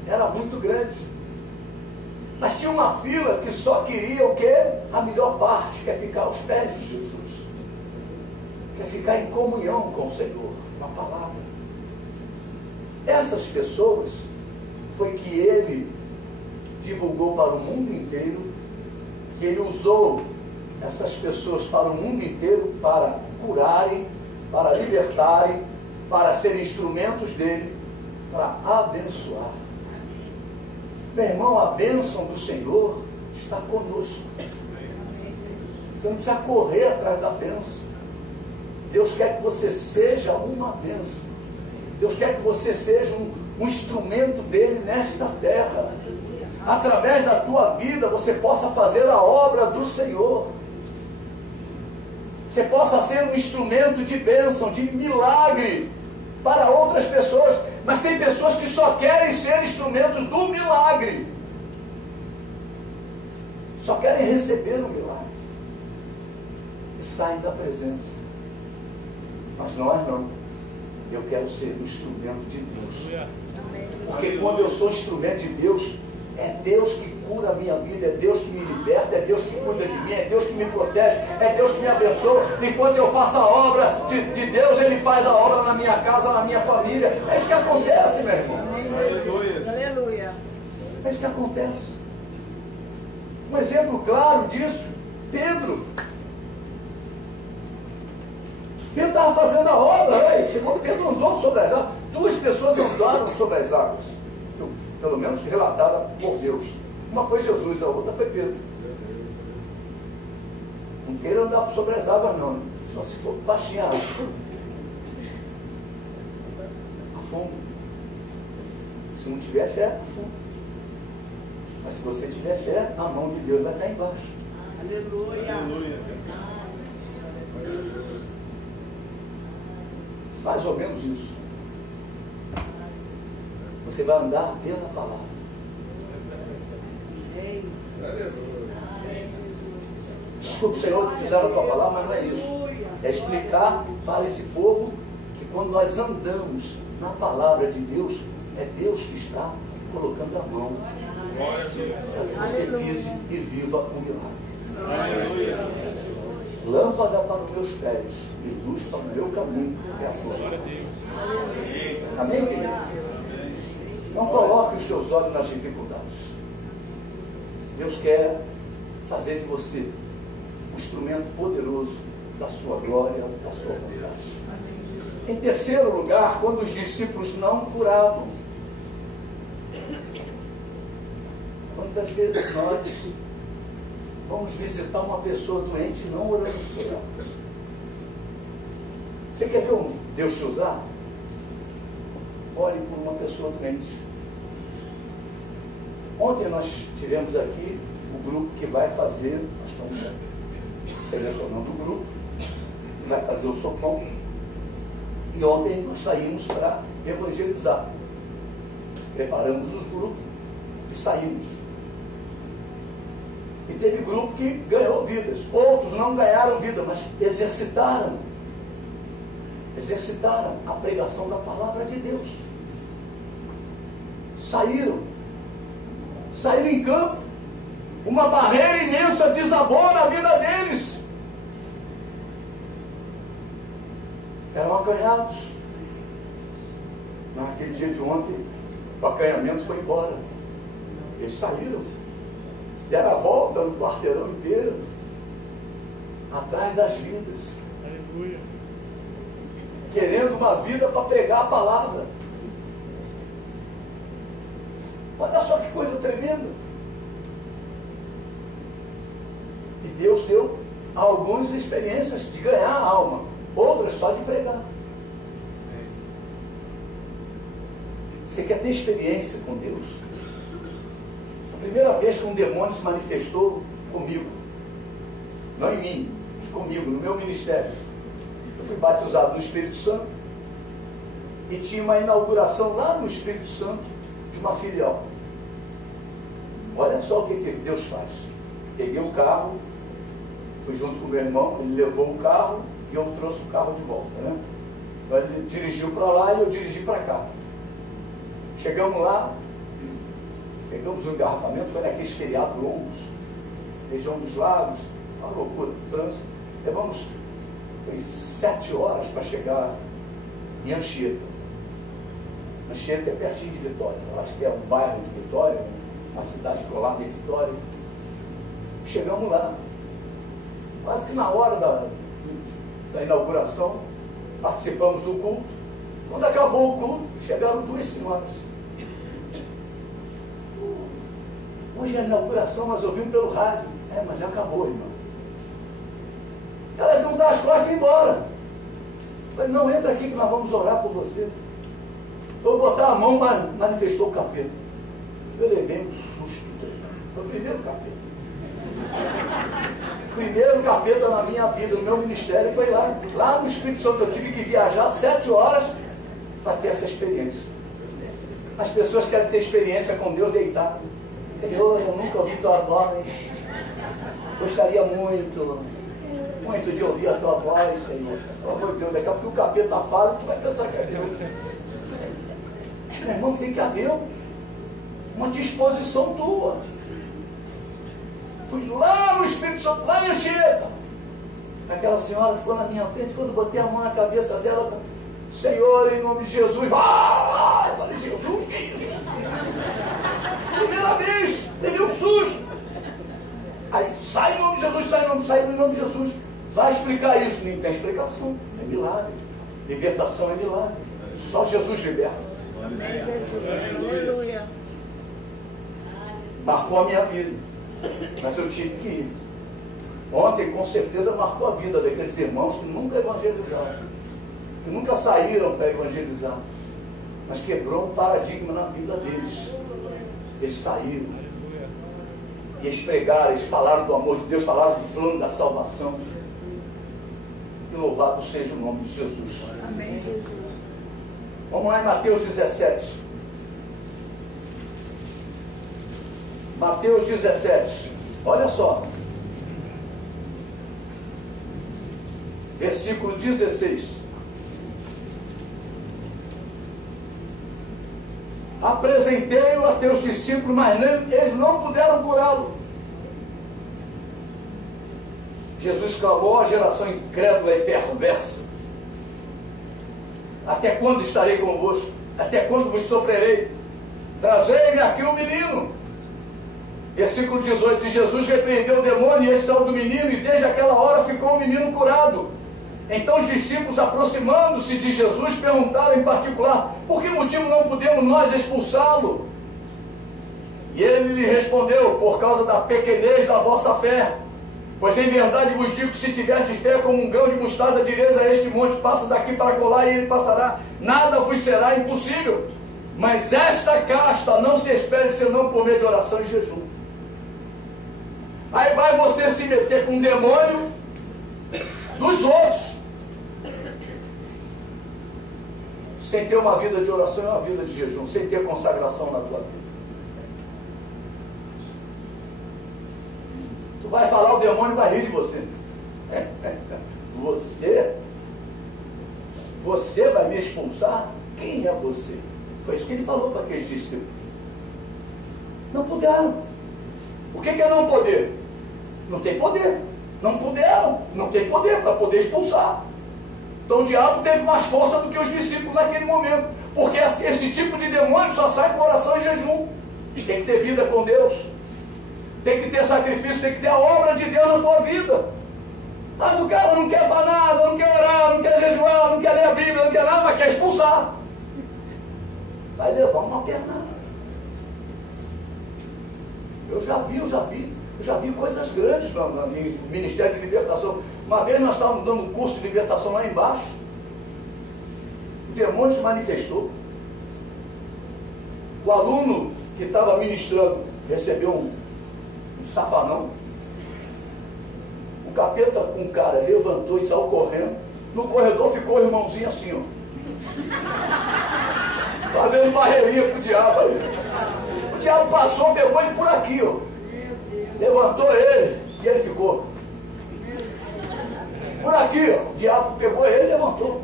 era muito grande. Mas tinha uma fila que só queria o quê? A melhor parte, que é ficar aos pés de Jesus. Quer ficar em comunhão com o Senhor, com a palavra. Essas pessoas foi que ele divulgou para o mundo inteiro, que ele usou essas pessoas para o mundo inteiro para curarem, para libertarem, para serem instrumentos dele, para abençoar. Meu irmão, a bênção do Senhor está conosco. Você não precisa correr atrás da bênção. Deus quer que você seja uma bênção. Deus quer que você seja um instrumento dele nesta terra. Através da tua vida você possa fazer a obra do Senhor. Você possa ser um instrumento de bênção, de milagre para outras pessoas. Mas tem pessoas que só querem ser instrumentos do milagre. Só querem receber o milagre. E saem da presença. Mas nós não. Eu quero ser um instrumento de Deus. Porque quando eu sou instrumento de Deus, é Deus que cura a minha vida, é Deus que me liberta, é Deus que cuida de mim, é Deus que me protege, é Deus que me abençoa. Enquanto eu faço a obra de Deus, Ele faz a obra na minha casa, na minha família. É isso que acontece, meu irmão. Aleluia. É isso que acontece. Um exemplo claro disso, Pedro. Pedro estava fazendo a obra, né? Chegou, Pedro andou sobre as águas. 2 pessoas andaram sobre as águas, pelo menos relatada por Deus. Uma foi Jesus, a outra foi Pedro. Não queira andar sobre as águas, não. Só se for baixinha água. Afundo. Se não tiver fé, afundo. Mas se você tiver fé, a mão de Deus vai estar embaixo. Aleluia. Aleluia. Mais ou menos isso. Você vai andar pela palavra. Desculpe, Senhor, que fizeram a tua palavra, mas não é isso. É explicar para esse povo que quando nós andamos na palavra de Deus, é Deus que está colocando a mão para que você pise e viva o milagre. Lâmpada para os meus pés e luz para o meu caminho é a tua palavra. Amém, querido? Não coloque os teus olhos nas dificuldades. Deus quer fazer de você um instrumento poderoso da sua glória, da sua vontade. Em terceiro lugar, quando os discípulos não curavam. Quantas vezes nós vamos visitar uma pessoa doente e não oramos por ela? Você quer ver Deus te usar? Ore por uma pessoa doente. Ontem nós tivemos aqui o grupo que vai fazer, nós estamos selecionando o grupo, que vai fazer o sopão. E ontem nós saímos para evangelizar. Preparamos os grupos e saímos. E teve grupo que ganhou vidas. Outros não ganharam vida, mas exercitaram a pregação da palavra de Deus. Saíram em campo. Uma barreira imensa desabou na vida deles. Eram acanhados. Naquele dia de ontem, o acanhamento foi embora. Eles saíram. Deram a volta no quarteirão inteiro, atrás das vidas. Aleluia. Querendo uma vida para pregar a palavra. Olha só que coisa tremenda. E Deus deu a algumas experiências de ganhar a alma, outras só de pregar. Você quer ter experiência com Deus? A primeira vez que um demônio se manifestou comigo, não em mim, mas comigo, no meu ministério, eu fui batizado no Espírito Santo e tinha uma inauguração lá no Espírito Santo de uma filial. Olha só o que Deus faz. Peguei o carro, fui junto com o meu irmão, ele levou o carro e eu trouxe o carro de volta, né? Então ele dirigiu para lá e eu dirigi para cá. Chegamos lá, pegamos o engarrafamento, foi naqueles feriados longos, região dos lagos, uma loucura do trânsito. Levamos, foi 7 horas para chegar em Anchieta. Anchieta é pertinho de Vitória, eu acho que é um bairro de Vitória, uma cidade colada em Vitória. Chegamos lá, quase que na hora da inauguração, participamos do culto. Quando acabou o culto, chegaram 2 senhoras. Hoje é a inauguração, nós ouvimos pelo rádio. Mas já acabou, irmão. Elas vão dar as costas e ir embora. Eu falei, não, entra aqui que nós vamos orar por você. Vou botar a mão, mas manifestou o capeta. Eu levei um susto. Foi o primeiro capeta. O primeiro capeta na minha vida, no meu ministério, foi lá. Lá no Espírito Santo eu tive que viajar 7 horas para ter essa experiência. As pessoas querem ter experiência com Deus deitado. Senhor, eu nunca ouvi tua voz. Gostaria muito de ouvir a tua voz, Senhor. Pelo amor de Deus, daqui a pouco o capeta fala, tu vai pensar que é Deus. Meu irmão, tem que haver uma disposição tua. Fui lá no Espírito Santo, lá em Anchieta. Aquela senhora ficou na minha frente, quando botei a mão na cabeça dela, Senhor, em nome de Jesus. Eu falei, Jesus, que isso? Primeira vez, levei um susto. Aí, sai em nome de Jesus, sai em nome de Jesus. Vai explicar isso? Não tem explicação. É milagre. Libertação é milagre. Só Jesus liberta. Aleluia. Marcou a minha vida. Mas eu tive que ir. Ontem, com certeza, marcou a vida daqueles irmãos que nunca evangelizaram. Que nunca saíram para evangelizar. Mas quebrou um paradigma na vida deles. Eles saíram. E eles pregaram, eles falaram do amor de Deus, falaram do plano da salvação. E louvado seja o nome de Jesus. Amém. Vamos lá em Mateus 17. Mateus 17. Olha só. Versículo 16. Apresentei-o a teus discípulos, mas eles não puderam curá-lo. Jesus clamou à geração incrédula e perversa: até quando estarei convosco? Até quando vos sofrerei? Trazei-me aqui o menino. Versículo 18. E Jesus repreendeu o demônio, e este saiu do menino, e desde aquela hora ficou o menino curado. Então os discípulos, aproximando-se de Jesus, perguntaram em particular: por que motivo não podemos nós expulsá-lo? E ele lhe respondeu: por causa da pequenez da vossa fé. Pois em verdade vos digo que se tiverdes fé como um grão de mostarda, direis a este monte: passa daqui para colar, e ele passará. Nada vos será impossível. Mas esta casta não se espere senão por meio de oração e jejum. Aí vai você se meter com um demônio dos outros, sem ter uma vida de oração e uma vida de jejum, sem ter consagração na tua vida. Tu vai falar, o demônio vai rir de você. Você vai me expulsar? Quem é você? Foi isso que ele falou para aqueles discípulos. Não puderam. O que é não poder? Não tem poder. Não puderam. Não tem poder para poder expulsar. Então o diabo teve mais força do que os discípulos naquele momento. Porque esse tipo de demônio só sai com oração e jejum. E tem que ter vida com Deus. Tem que ter sacrifício, tem que ter a obra de Deus na tua vida. Mas o cara não quer para nada, não quer orar, não quer jejuar, não quer ler a Bíblia, não quer nada, mas quer expulsar. Vai levar uma pernada. Eu já vi coisas grandes no Ministério de Libertação. Uma vez nós estávamos dando um curso de libertação lá embaixo. O demônio se manifestou. O aluno que estava ministrando recebeu um safanão. O capeta com o cara levantou e saiu correndo. No corredor ficou o irmãozinho assim, ó, fazendo barreirinha pro diabo aí. O diabo passou, pegou ele por aqui, ó, levantou ele e ele ficou por aqui, ó. O diabo pegou ele e levantou.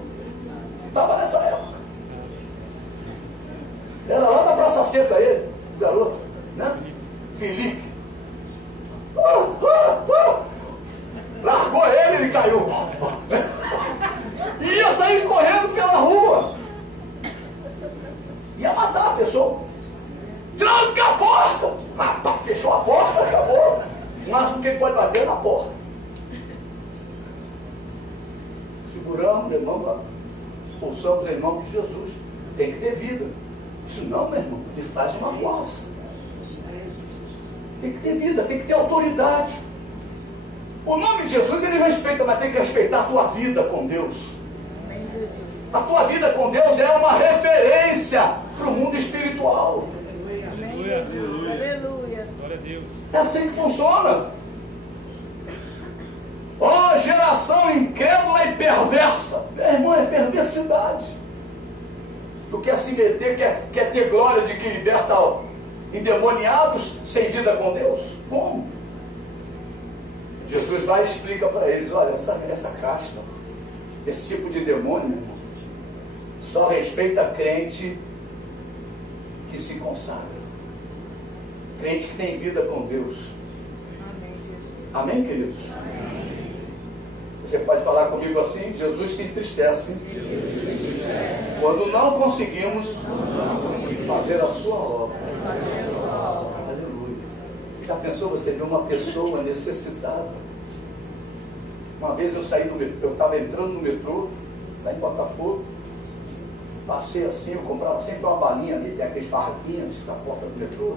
Estava nessa época. Era lá da Praça Seca ele, o garoto, né? Felipe. Largou ele caiu. E ia sair correndo pela rua. Ia matar a pessoa. Tranca a porta! Fechou a porta, acabou. O máximo que ele pode bater é na porta. Seguramos, levamos lá. Expulsamos em nome de Jesus. Tem que ter vida. Isso não, meu irmão, ele faz uma força. Tem que ter vida, tem que ter autoridade. O nome de Jesus ele respeita, mas tem que respeitar a tua vida com Deus. A tua vida com Deus é uma referência para o mundo espiritual. Aleluia. Aleluia. Glória a Deus. É assim que funciona. Ó, geração incrédula e perversa. Meu irmão, é perversidade. Tu quer se meter, quer ter glória de que liberta endemoniados sem vida com Deus? Como? Jesus vai e explica para eles, olha, essa casta, esse tipo de demônio, meu irmão, só respeita crente que se consagra. Crente que tem vida com Deus. Amém, queridos? Amém. Você pode falar comigo assim? Jesus se entristece quando não conseguimos fazer a sua obra. Aleluia. Já pensou você ver uma pessoa necessitada? Uma vez eu saí do metrô, eu estava entrando no metrô, lá em Botafogo, passei assim, eu comprava sempre uma balinha ali, tem aqueles barraquinhos na porta do metrô.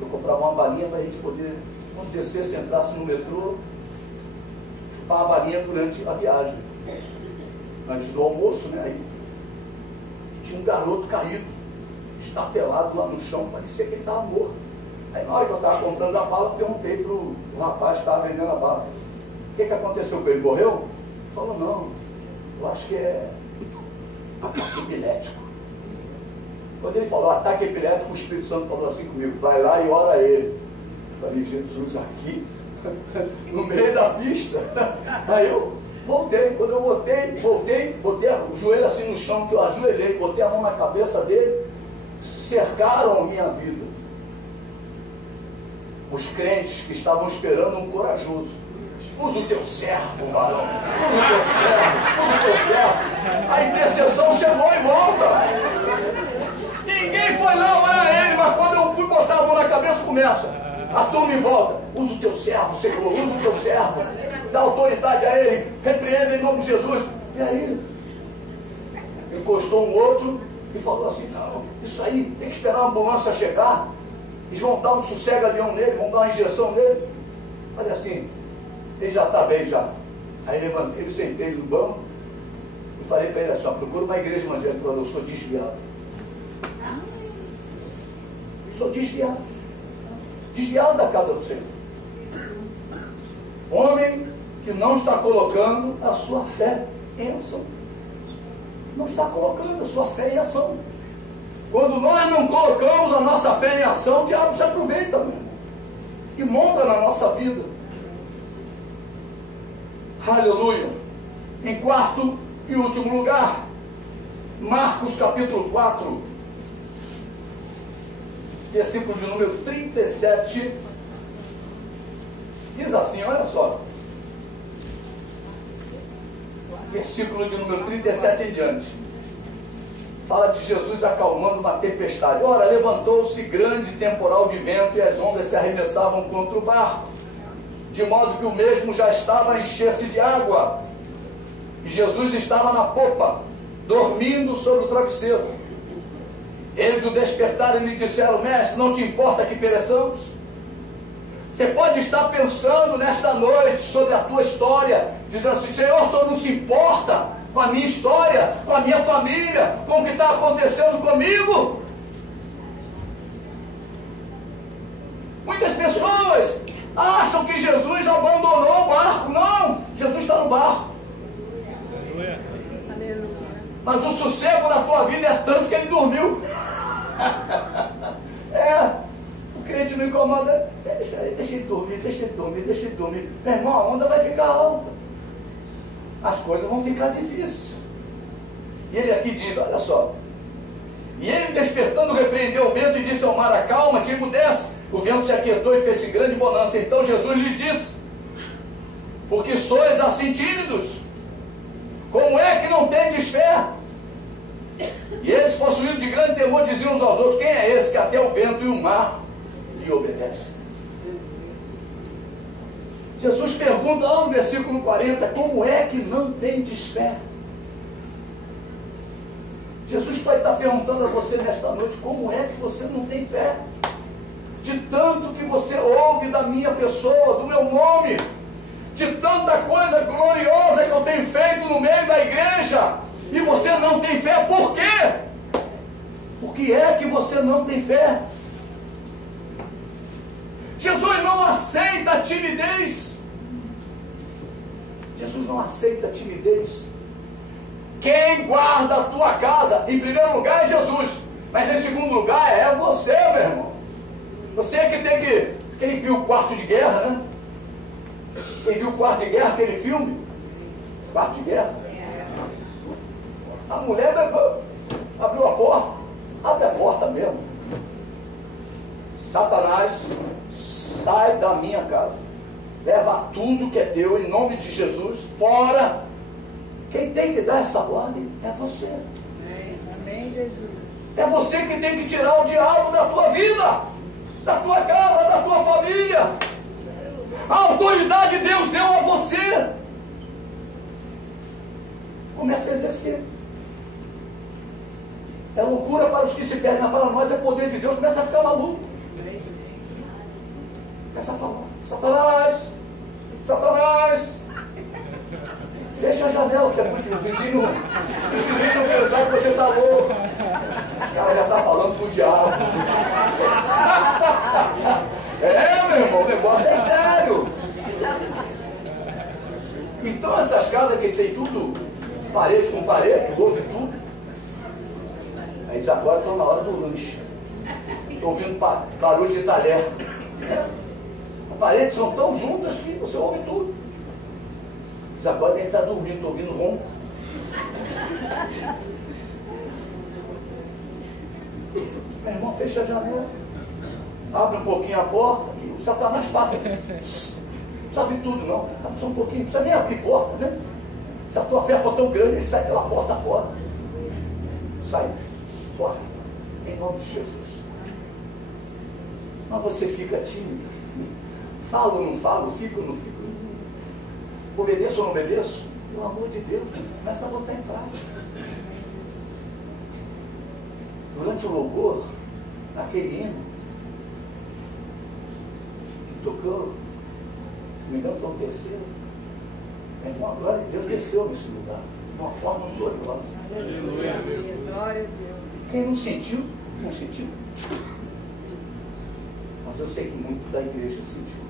Eu comprava uma balinha para a gente poder, quando descesse, entrasse no metrô, chupar a balinha durante a viagem. Antes do almoço, né? Aí tinha um garoto caído, estatelado lá no chão, parecia que ele estava morto. Aí na hora que eu estava comprando a bala, eu perguntei para o rapaz que estava vendendo a bala, o que aconteceu com ele? Morreu? Ele falou, não, eu acho que é ataque epilético. Quando ele falou ataque epilético, o Espírito Santo falou assim comigo, vai lá e ora a ele. Eu falei, Jesus, aqui, no meio da pista. Aí eu voltei, quando eu voltei o joelho assim no chão, que eu ajoelhei, botei a mão na cabeça dele, cercaram a minha vida. Os crentes que estavam esperando um corajoso. Usa o teu servo, varão. Usa o teu servo. A intercessão chegou e volta. Ninguém foi lá orar ele, mas quando eu fui botar a mão na cabeça, começa. A turma em volta. Usa o teu servo, Senhor. Usa o teu servo. Dá autoridade a ele. Repreenda em nome de Jesus. E aí? Encostou um outro e falou assim, não, isso aí, tem que esperar a ambulância chegar. Eles vão dar um sossega-leão nele, vão dar uma injeção nele. Falei assim, ele já está bem já. Aí levantei, ele sentei no banco e falei para ele assim, procura uma igreja evangélica, eu sou desviado. Sou desviado. Desviado da casa do Senhor. Homem que não está colocando a sua fé em ação. Não está colocando a sua fé em ação. Quando nós não colocamos a nossa fé em ação, o diabo se aproveita, meu irmão, e monta na nossa vida. Aleluia. Em quarto e último lugar, Marcos capítulo 4, versículo de número 37, diz assim, olha só, versículo de número 37 em diante, fala de Jesus acalmando uma tempestade. Ora, levantou-se grande temporal de vento e as ondas se arremessavam contra o barco, de modo que o mesmo já estava a encher-se de água, e Jesus estava na popa, dormindo sobre o travesseiro. Eles o despertaram e lhe disseram: mestre, não te importa que pereçamos? Você pode estar pensando nesta noite sobre a tua história, dizendo assim: Senhor, o Senhor não se importa com a minha história, com a minha família, com o que está acontecendo comigo? Muitas pessoas acham que Jesus abandonou o barco. Não, Jesus está no barco. Mas o sossego da tua vida é tanto que ele dormiu. O crente não incomoda. Deixa ele dormir, deixa ele dormir, deixa ele dormir. Meu irmão, a onda vai ficar alta. As coisas vão ficar difíceis. E ele aqui diz, olha só. E ele, despertando, repreendeu o vento e disse ao mar: acalma-te, emudece. O vento se aquietou e fez-se grande bonança. Então Jesus lhes disse: por que sois assim tímidos? Como é que não tendes fé? E eles, possuídos de grande temor, diziam uns aos outros: quem é esse que até o vento e o mar lhe obedecem? Jesus pergunta lá no versículo 40, como é que não tendes fé? Jesus vai estar perguntando a você nesta noite, como é que você não tem fé? De tanto que você ouve da minha pessoa, do meu nome, de tanta coisa gloriosa que eu tenho feito no meio da igreja, e você não tem fé, por quê? Por que é que você não tem fé? Jesus não aceita a timidez. Jesus não aceita a timidez. Quem guarda a tua casa, em primeiro lugar, é Jesus, mas em segundo lugar é você, meu irmão. Você é que tem que... Quem viu o Quarto de Guerra, né? Quem viu o Quarto de Guerra, aquele filme? Quarto de Guerra? A mulher abriu a porta. Abre a porta mesmo. Satanás, sai da minha casa. Leva tudo que é teu, em nome de Jesus, fora. Quem tem que dar essa ordem é você. Amém, Jesus. É você que tem que tirar o diabo da tua vida, da tua casa, da tua família. A autoridade Deus deu a você. Comece a exercer. É loucura para os que se perdem, mas para nós é poder de Deus. Começa a ficar maluco. Começa a falar: Satanás, Satanás, fecha a janela, que é muito vizinho. Os vizinhos não pensar que você está louco. O cara já está falando com o diabo. Meu irmão, o negócio é sério. Então essas casas que tem tudo, parede com parede, ouve tudo. Aí agora estão na hora do lanche. Estou ouvindo barulho de talher. As paredes são tão juntas que você ouve tudo. Mas agora ele está dormindo, estou ouvindo ronco. Meu irmão, fecha a janela. Abre um pouquinho a porta. Que o Satanás passa. Não precisa abrir tudo não. Abre só um pouquinho. Não precisa nem abrir porta, né? Se a tua fé for tão grande, ele sai pela porta fora. Sai fora. Em nome de Jesus. Mas você fica tímido. Falo ou não falo? Fico ou não fico? Obedeço ou não obedeço? Pelo amor de Deus, começa a botar em prática. Durante o louvor, aquele hino que tocou, se me engano foi o terceiro, a glória de Deus desceu nesse lugar, de uma forma gloriosa. Aleluia. Glória a Deus. Quem não sentiu, não sentiu. eu sei que muito da igreja sentiu.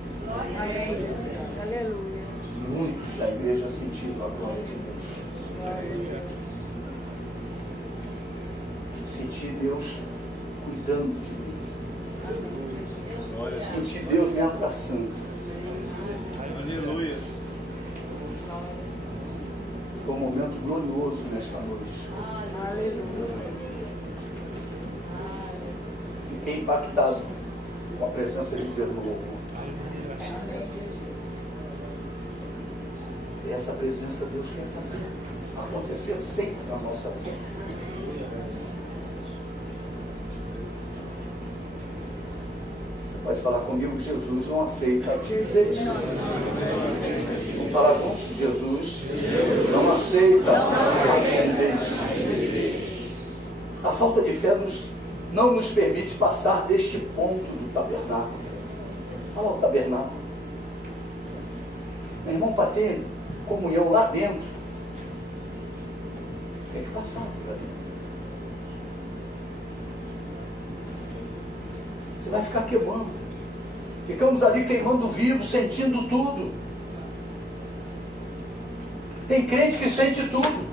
Aleluia. Muitos da igreja sentiram a glória de Deus. Eu senti Deus cuidando de mim. Eu senti Deus me abraçando. Aleluia. Foi um momento glorioso nesta noite. Aleluia. Fiquei impactado com a presença de Deus no louvor. E essa presença Deus quer fazer acontecer sempre na nossa vida. Você pode falar comigo, Jesus não aceita a timidez. Vamos falar juntos? Jesus não aceita a timidez. A falta de fé não nos permite passar deste ponto do tabernáculo. Olha lá o tabernáculo. Meu irmão, para ter comunhão lá dentro, tem que passar por lá dentro. Você vai ficar queimando. Ficamos ali queimando vivo, sentindo tudo. Tem crente que sente tudo.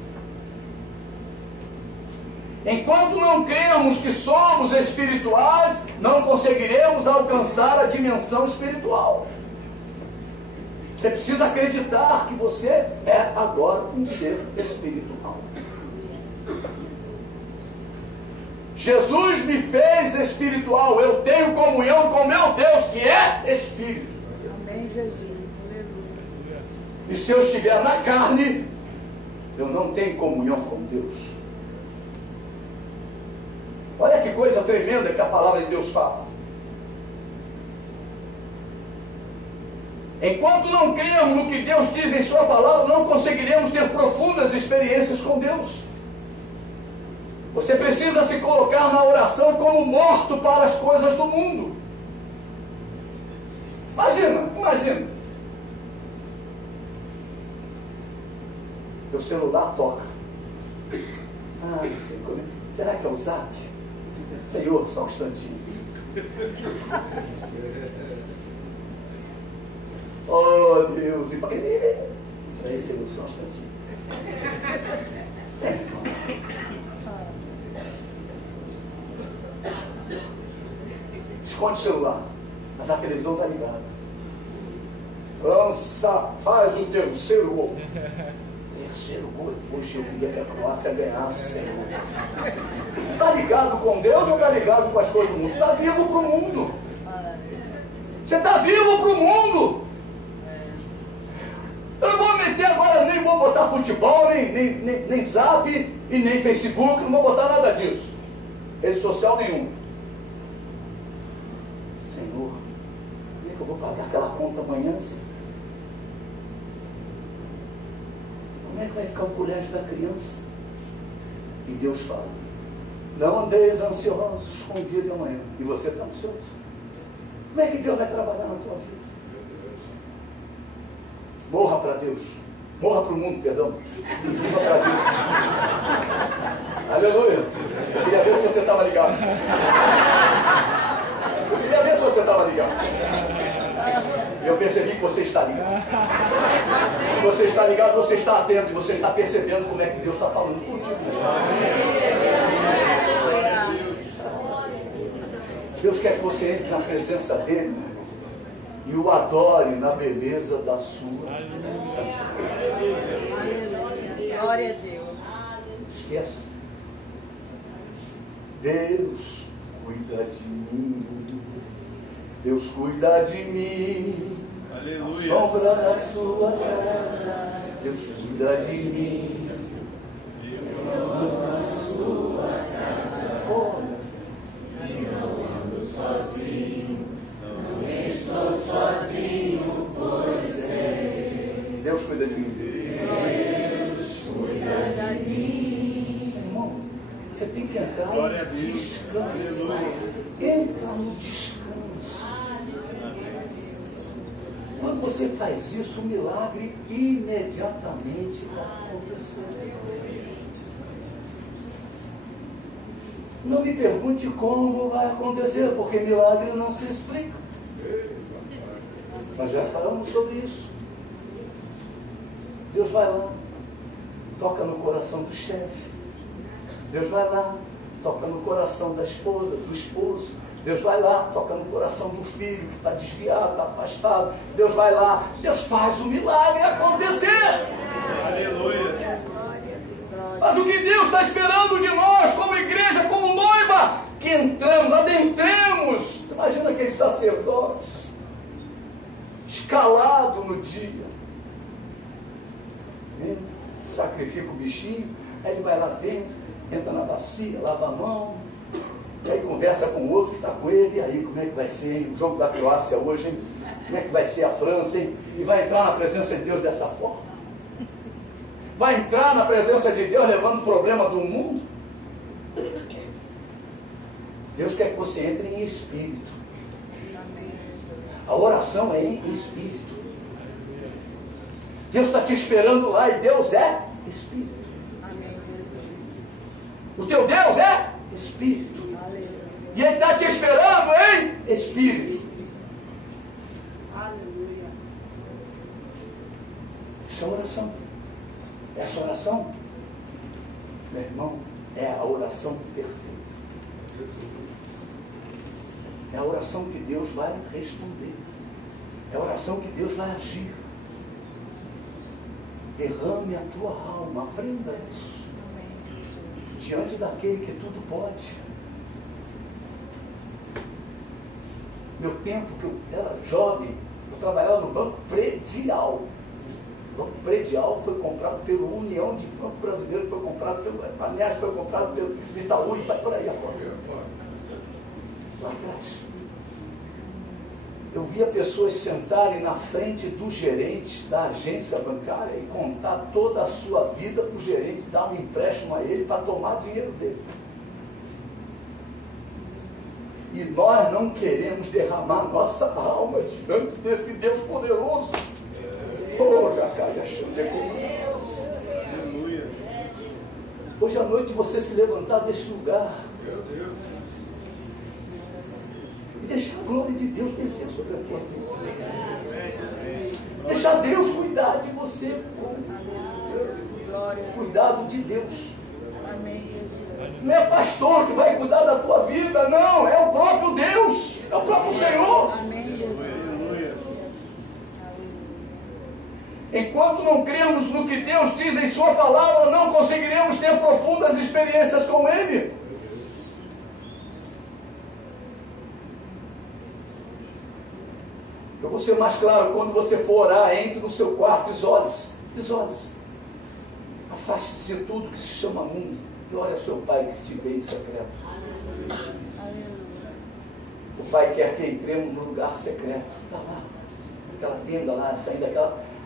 Enquanto não cremos que somos espirituais, não conseguiremos alcançar a dimensão espiritual. Você precisa acreditar que você é agora um ser espiritual. Jesus me fez espiritual. Eu tenho comunhão com meu Deus, que é Espírito. Amém, Jesus. Aleluia. E se eu estiver na carne, eu não tenho comunhão com Deus. Olha que coisa tremenda que a palavra de Deus fala. Enquanto não cremos no que Deus diz em sua palavra, não conseguiremos ter profundas experiências com Deus. Você precisa se colocar na oração como morto para as coisas do mundo. Imagina. Teu celular toca. Senhor, será que é o Zap? Senhor, só um instantinho. Oh Deus, e para que aí, Senhor, só um instantinho. Esconde o celular, mas a televisão está ligada. França faz o terceiro gol. Terceiro gol, poxa, eu queria que a Croácia ganhasse, Senhor. Está ligado com Deus ou está ligado com as coisas do mundo? Está vivo para o mundo. Você está vivo para o mundo. Eu não vou meter agora, nem vou botar futebol, nem Zap e nem Facebook, não vou botar nada disso. Rede social nenhuma. Senhor, como é que eu vou pagar aquela conta amanhã, Senhor? Como é que vai ficar o colégio da criança? E Deus fala, não andeis ansiosos com o dia de amanhã. E você está ansioso. Como é que Deus vai trabalhar na tua vida? Morra para Deus. Morra para o mundo, perdão. Viva para Deus. Aleluia. Eu queria ver se você estava ligado. Eu percebi que você está ligado. Se você está ligado, você está atento. Você está percebendo como é que Deus está falando contigo. Deus quer que você entre na presença dEle e o adore na beleza da sua santidade. Glória a Deus. Esqueça. Deus cuida de mim. Deus cuida de mim. Aleluia. A sombra das suas asas. Deus cuida de mim. Eu ando na sua casa. Olha, Senhor. Eu ando sozinho. Não estou sozinho, pois sei. Deus cuida de mim. Deus cuida de mim. Irmão, você tem que entrar no descanso. Entra no descanso. Quando você faz isso, o milagre imediatamente vai acontecer. Não me pergunte como vai acontecer, porque milagre não se explica. Nós já falamos sobre isso. Deus vai lá, toca no coração do chefe. Deus vai lá, toca no coração da esposa, do esposo. Deus vai lá, toca no coração do filho que está desviado, está afastado. Deus vai lá, Deus faz o milagre acontecer. Aleluia. Mas o que Deus está esperando de nós, como igreja, como noiva, que entramos, adentremos. Imagina aqueles sacerdotes, escalado no dia. Sacrifica o bichinho, aí ele vai lá dentro, entra na bacia, lava a mão, e aí conversa com o outro que está com ele. E aí, como é que vai ser, hein? O jogo da Croácia hoje, hein? Como é que vai ser a França, hein? E vai entrar na presença de Deus dessa forma. Vai entrar na presença de Deus levando o problema do mundo. Deus quer que você entre em espírito. A oração é em espírito. Deus está te esperando lá, e Deus é espírito. O teu Deus é espírito. E Ele está te esperando em espírito. Essa é a oração. Essa oração, meu irmão, é a oração perfeita. É a oração que Deus vai responder. É a oração que Deus vai agir. Derrame a tua alma, aprenda isso. Diante daquele que tudo pode. Meu tempo que eu era jovem, eu trabalhava no Banco Predial. O Banco Predial foi comprado pelo União de Banco Brasileiro, foi comprado pelo Panés, foi comprado pelo Itaú e vai por aí afora. Lá atrás. Eu via pessoas sentarem na frente do gerente da agência bancária e contar toda a sua vida para o gerente, dar um empréstimo a ele para tomar dinheiro dele. E nós não queremos derramar nossa alma diante desse Deus poderoso. Hoje à noite você se levantar deste lugar e deixar a glória de Deus descer sobre a tua vida. Deixar Deus cuidar de você. Cuidado de Deus. Não é pastor que vai cuidar da tua vida, não. É o próprio Deus. É o próprio Senhor. Enquanto não cremos no que Deus diz em sua palavra, não conseguiremos ter profundas experiências com Ele. Eu vou ser mais claro: quando você for orar, entre no seu quarto, isole-se. Afaste-se de tudo que se chama mundo e ore a seu Pai que te vê em secreto. O Pai quer que entremos no lugar secreto. Está lá, aquela tenda lá, saindo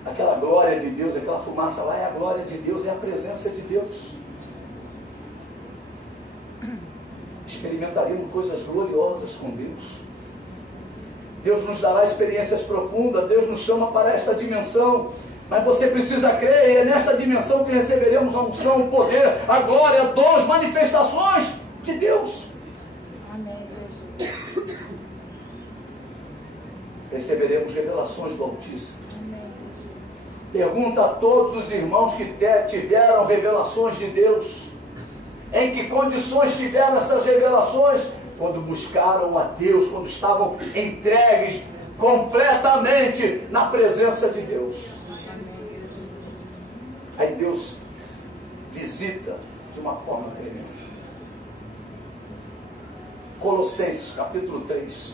aquela glória de Deus, aquela fumaça lá é a glória de Deus, é a presença de Deus. Experimentaremos coisas gloriosas com Deus. Deus nos dará experiências profundas, Deus nos chama para esta dimensão, mas você precisa crer, e é nesta dimensão que receberemos a unção, o poder, a glória, dons, manifestações de Deus. Receberemos revelações do Altíssimo. Pergunta a todos os irmãos que tiveram revelações de Deus. Em que condições tiveram essas revelações? Quando buscaram a Deus, quando estavam entregues completamente na presença de Deus. Aí Deus visita de uma forma tremenda. Colossenses capítulo 3.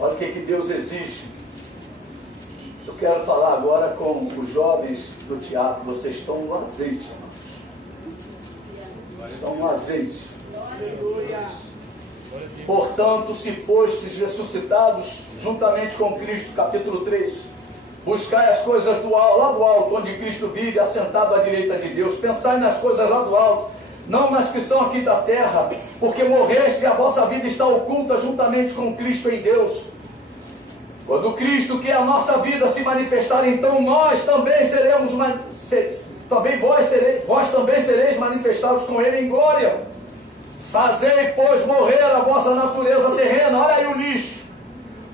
Olha o que Deus exige. Eu quero falar agora com os jovens do teatro. Vocês estão no azeite, irmãos. Estão no azeite. Portanto, se fostes ressuscitados juntamente com Cristo, capítulo 3, buscai as coisas lá do alto, onde Cristo vive, assentado à direita de Deus. Pensai nas coisas lá do alto, não nas que são aqui da terra, porque morreste e a vossa vida está oculta juntamente com Cristo em Deus. Quando Cristo, que é a nossa vida, se manifestar, então nós também vós também sereis manifestados com ele em glória. Fazei, pois, morrer a vossa natureza terrena. Olha aí o lixo: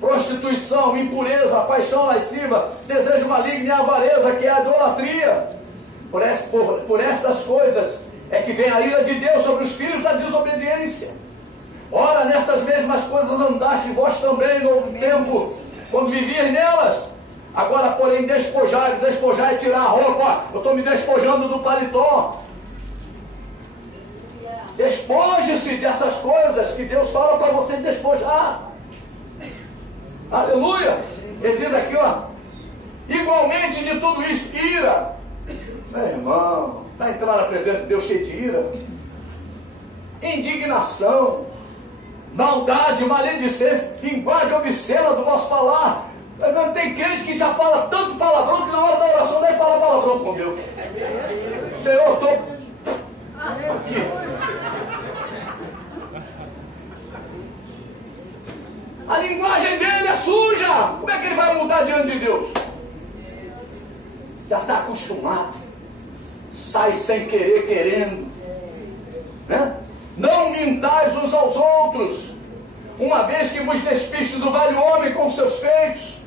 prostituição, impureza, paixão lasciva, desejo maligno e avareza, que é a idolatria. Por estas coisas é que vem a ira de Deus sobre os filhos da desobediência. Ora, nessas mesmas coisas andaste vós também no outro tempo, quando vivias nelas. Agora, porém, despojai e tirar a roupa. Eu estou me despojando do paletó. Despoje-se dessas coisas que Deus fala para você despojar. Aleluia. Ele diz aqui, ó: igualmente de tudo isso, ira. Meu irmão, está entrando na presença de Deus cheio de ira, indignação, maldade, maledicência, linguagem obscena do vosso falar. Tem crente que já fala tanto palavrão que na hora da oração deve falar palavrão com Deus. Senhor, eu estou aqui. A linguagem dele é suja. Como é que ele vai mudar diante de Deus? Já está acostumado. Sai sem querer, querendo, né? Não mintais uns aos outros, uma vez que vos despiste do velho homem com seus feitos,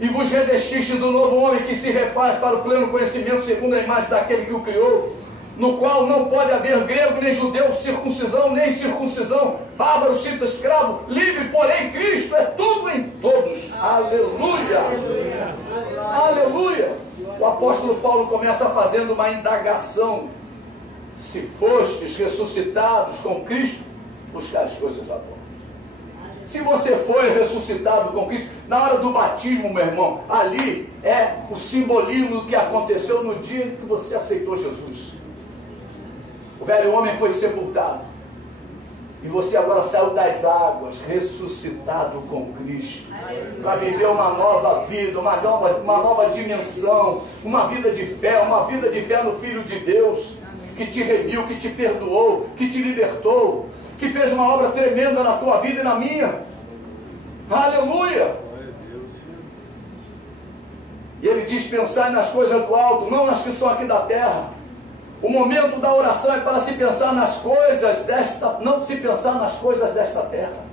e vos revestiste do novo homem, que se refaz para o pleno conhecimento segundo a imagem daquele que o criou, no qual não pode haver grego nem judeu, circuncisão nem circuncisão, bárbaro, cita, escravo, livre, porém Cristo é tudo em todos. Aleluia! Aleluia! O apóstolo Paulo começa fazendo uma indagação: se fostes ressuscitados com Cristo, buscar as coisas lá fora. Se você foi ressuscitado com Cristo, na hora do batismo, meu irmão, ali é o simbolismo do que aconteceu no dia em que você aceitou Jesus. O velho homem foi sepultado, e você agora saiu das águas, ressuscitado com Cristo, para viver uma nova vida, uma nova dimensão, uma vida de fé no Filho de Deus, que te remiu, que te perdoou, que te libertou, que fez uma obra tremenda na tua vida e na minha. Aleluia! E ele diz: pensai nas coisas do alto, não nas que são aqui da terra. O momento da oração é para se pensar nas coisas não se pensar nas coisas desta terra.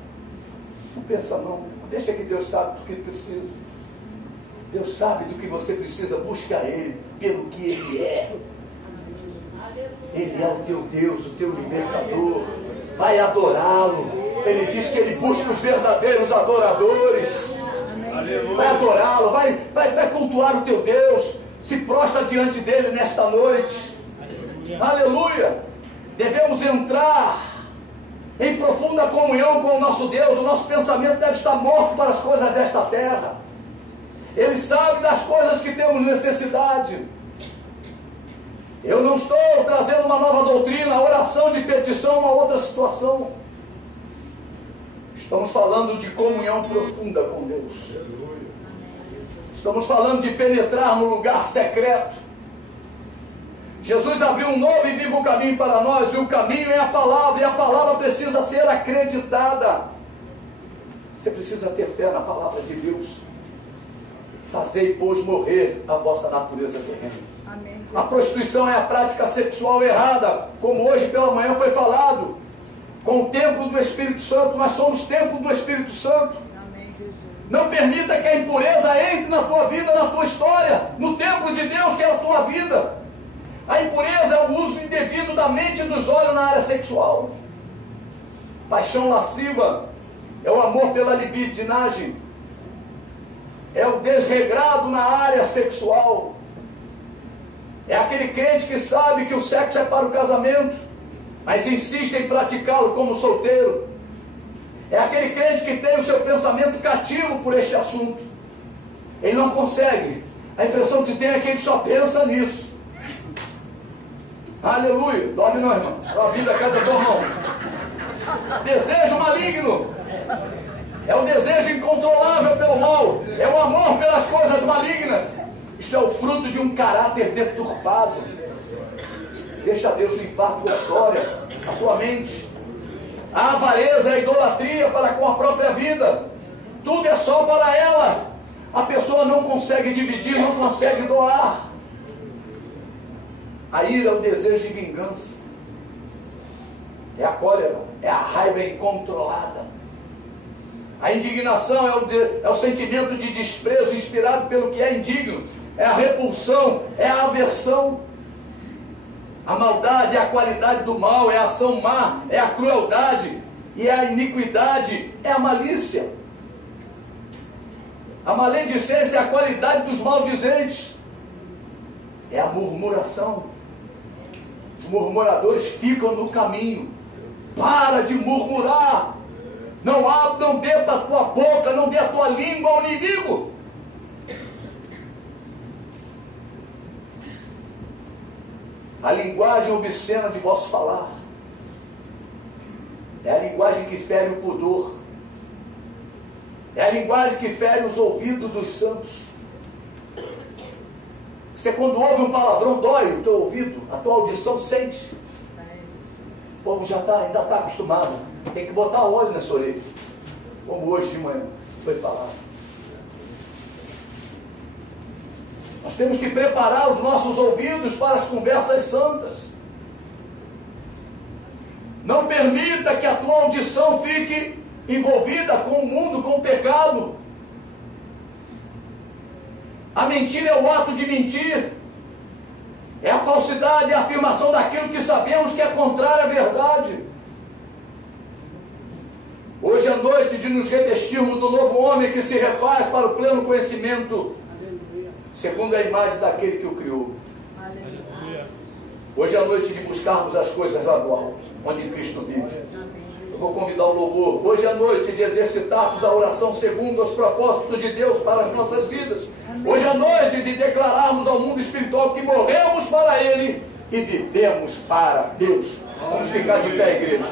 Não pensa não, deixa que Deus sabe do que precisa. Deus sabe do que você precisa. Busca Ele pelo que Ele é. Ele é o teu Deus, o teu libertador. Vai adorá-lo. Ele diz que Ele busca os verdadeiros adoradores. Vai adorá-lo, vai cultuar o teu Deus. Se prostra diante dele nesta noite. Aleluia! Devemos entrar em profunda comunhão com o nosso Deus. O nosso pensamento deve estar morto para as coisas desta terra. Ele sabe das coisas que temos necessidade. Eu não estou trazendo uma nova doutrina, oração de petição, uma outra situação. Estamos falando de comunhão profunda com Deus. Estamos falando de penetrar no lugar secreto. Jesus abriu um novo e vivo caminho para nós, e o caminho é a palavra, e a palavra precisa ser acreditada. Você precisa ter fé na palavra de Deus. Fazei, pois, morrer a vossa natureza terrena. Amém. A prostituição é a prática sexual errada, como hoje pela manhã foi falado. Com o templo do Espírito Santo, nós somos templo do Espírito Santo. Amém, Jesus. Não permita que a impureza entre na tua vida, na tua história, no templo de Deus que é a tua vida. A impureza é o uso indevido da mente e dos olhos na área sexual. Paixão lasciva é o amor pela libidinagem. É o desregrado na área sexual. É aquele crente que sabe que o sexo é para o casamento, mas insiste em praticá-lo como solteiro. É aquele crente que tem o seu pensamento cativo por este assunto. Ele não consegue. A impressão que tem é que ele só pensa nisso. Aleluia. Dorme não, irmão. A vida é cada dor não. Desejo maligno é o desejo incontrolável pelo mal. É o amor pelas coisas malignas. Isto é o fruto de um caráter deturpado. Deixa Deus limpar a tua história, a tua mente. A avareza é a idolatria para com a própria vida. Tudo é só para ela. A pessoa não consegue dividir, não consegue doar. A ira é o desejo de vingança. É a cólera, é a raiva incontrolada. A indignação é o sentimento de desprezo inspirado pelo que é indigno. É a repulsão, é a aversão. A maldade é a qualidade do mal, é a ação má, é a crueldade, e é a iniquidade, é a malícia. A maledicência é a qualidade dos maldizentes. É a murmuração. Os murmuradores ficam no caminho. Para de murmurar. Não dê a tua boca, não dê a tua língua ao inimigo. A linguagem obscena de vosso falar é a linguagem que fere o pudor. É a linguagem que fere os ouvidos dos santos. Você, quando ouve um palavrão, dói o teu ouvido, a tua audição sente. O povo ainda está acostumado. Tem que botar óleo nessa orelha. Como hoje de manhã foi falado. Nós temos que preparar os nossos ouvidos para as conversas santas. Não permita que a tua audição fique envolvida com o mundo, com o pecado. A mentira é o ato de mentir. É a falsidade, é a afirmação daquilo que sabemos que é contrário à verdade. Hoje é noite de nos revestirmos do novo homem que se refaz para o pleno conhecimento, segundo a imagem daquele que o criou. Hoje é a noite de buscarmos as coisas lá do alto, onde Cristo vive. Eu vou convidar o louvor. Hoje é a noite de exercitarmos a oração segundo os propósitos de Deus para as nossas vidas. Hoje é a noite de declararmos ao mundo espiritual que morremos para Ele e vivemos para Deus. Vamos ficar de pé, igreja.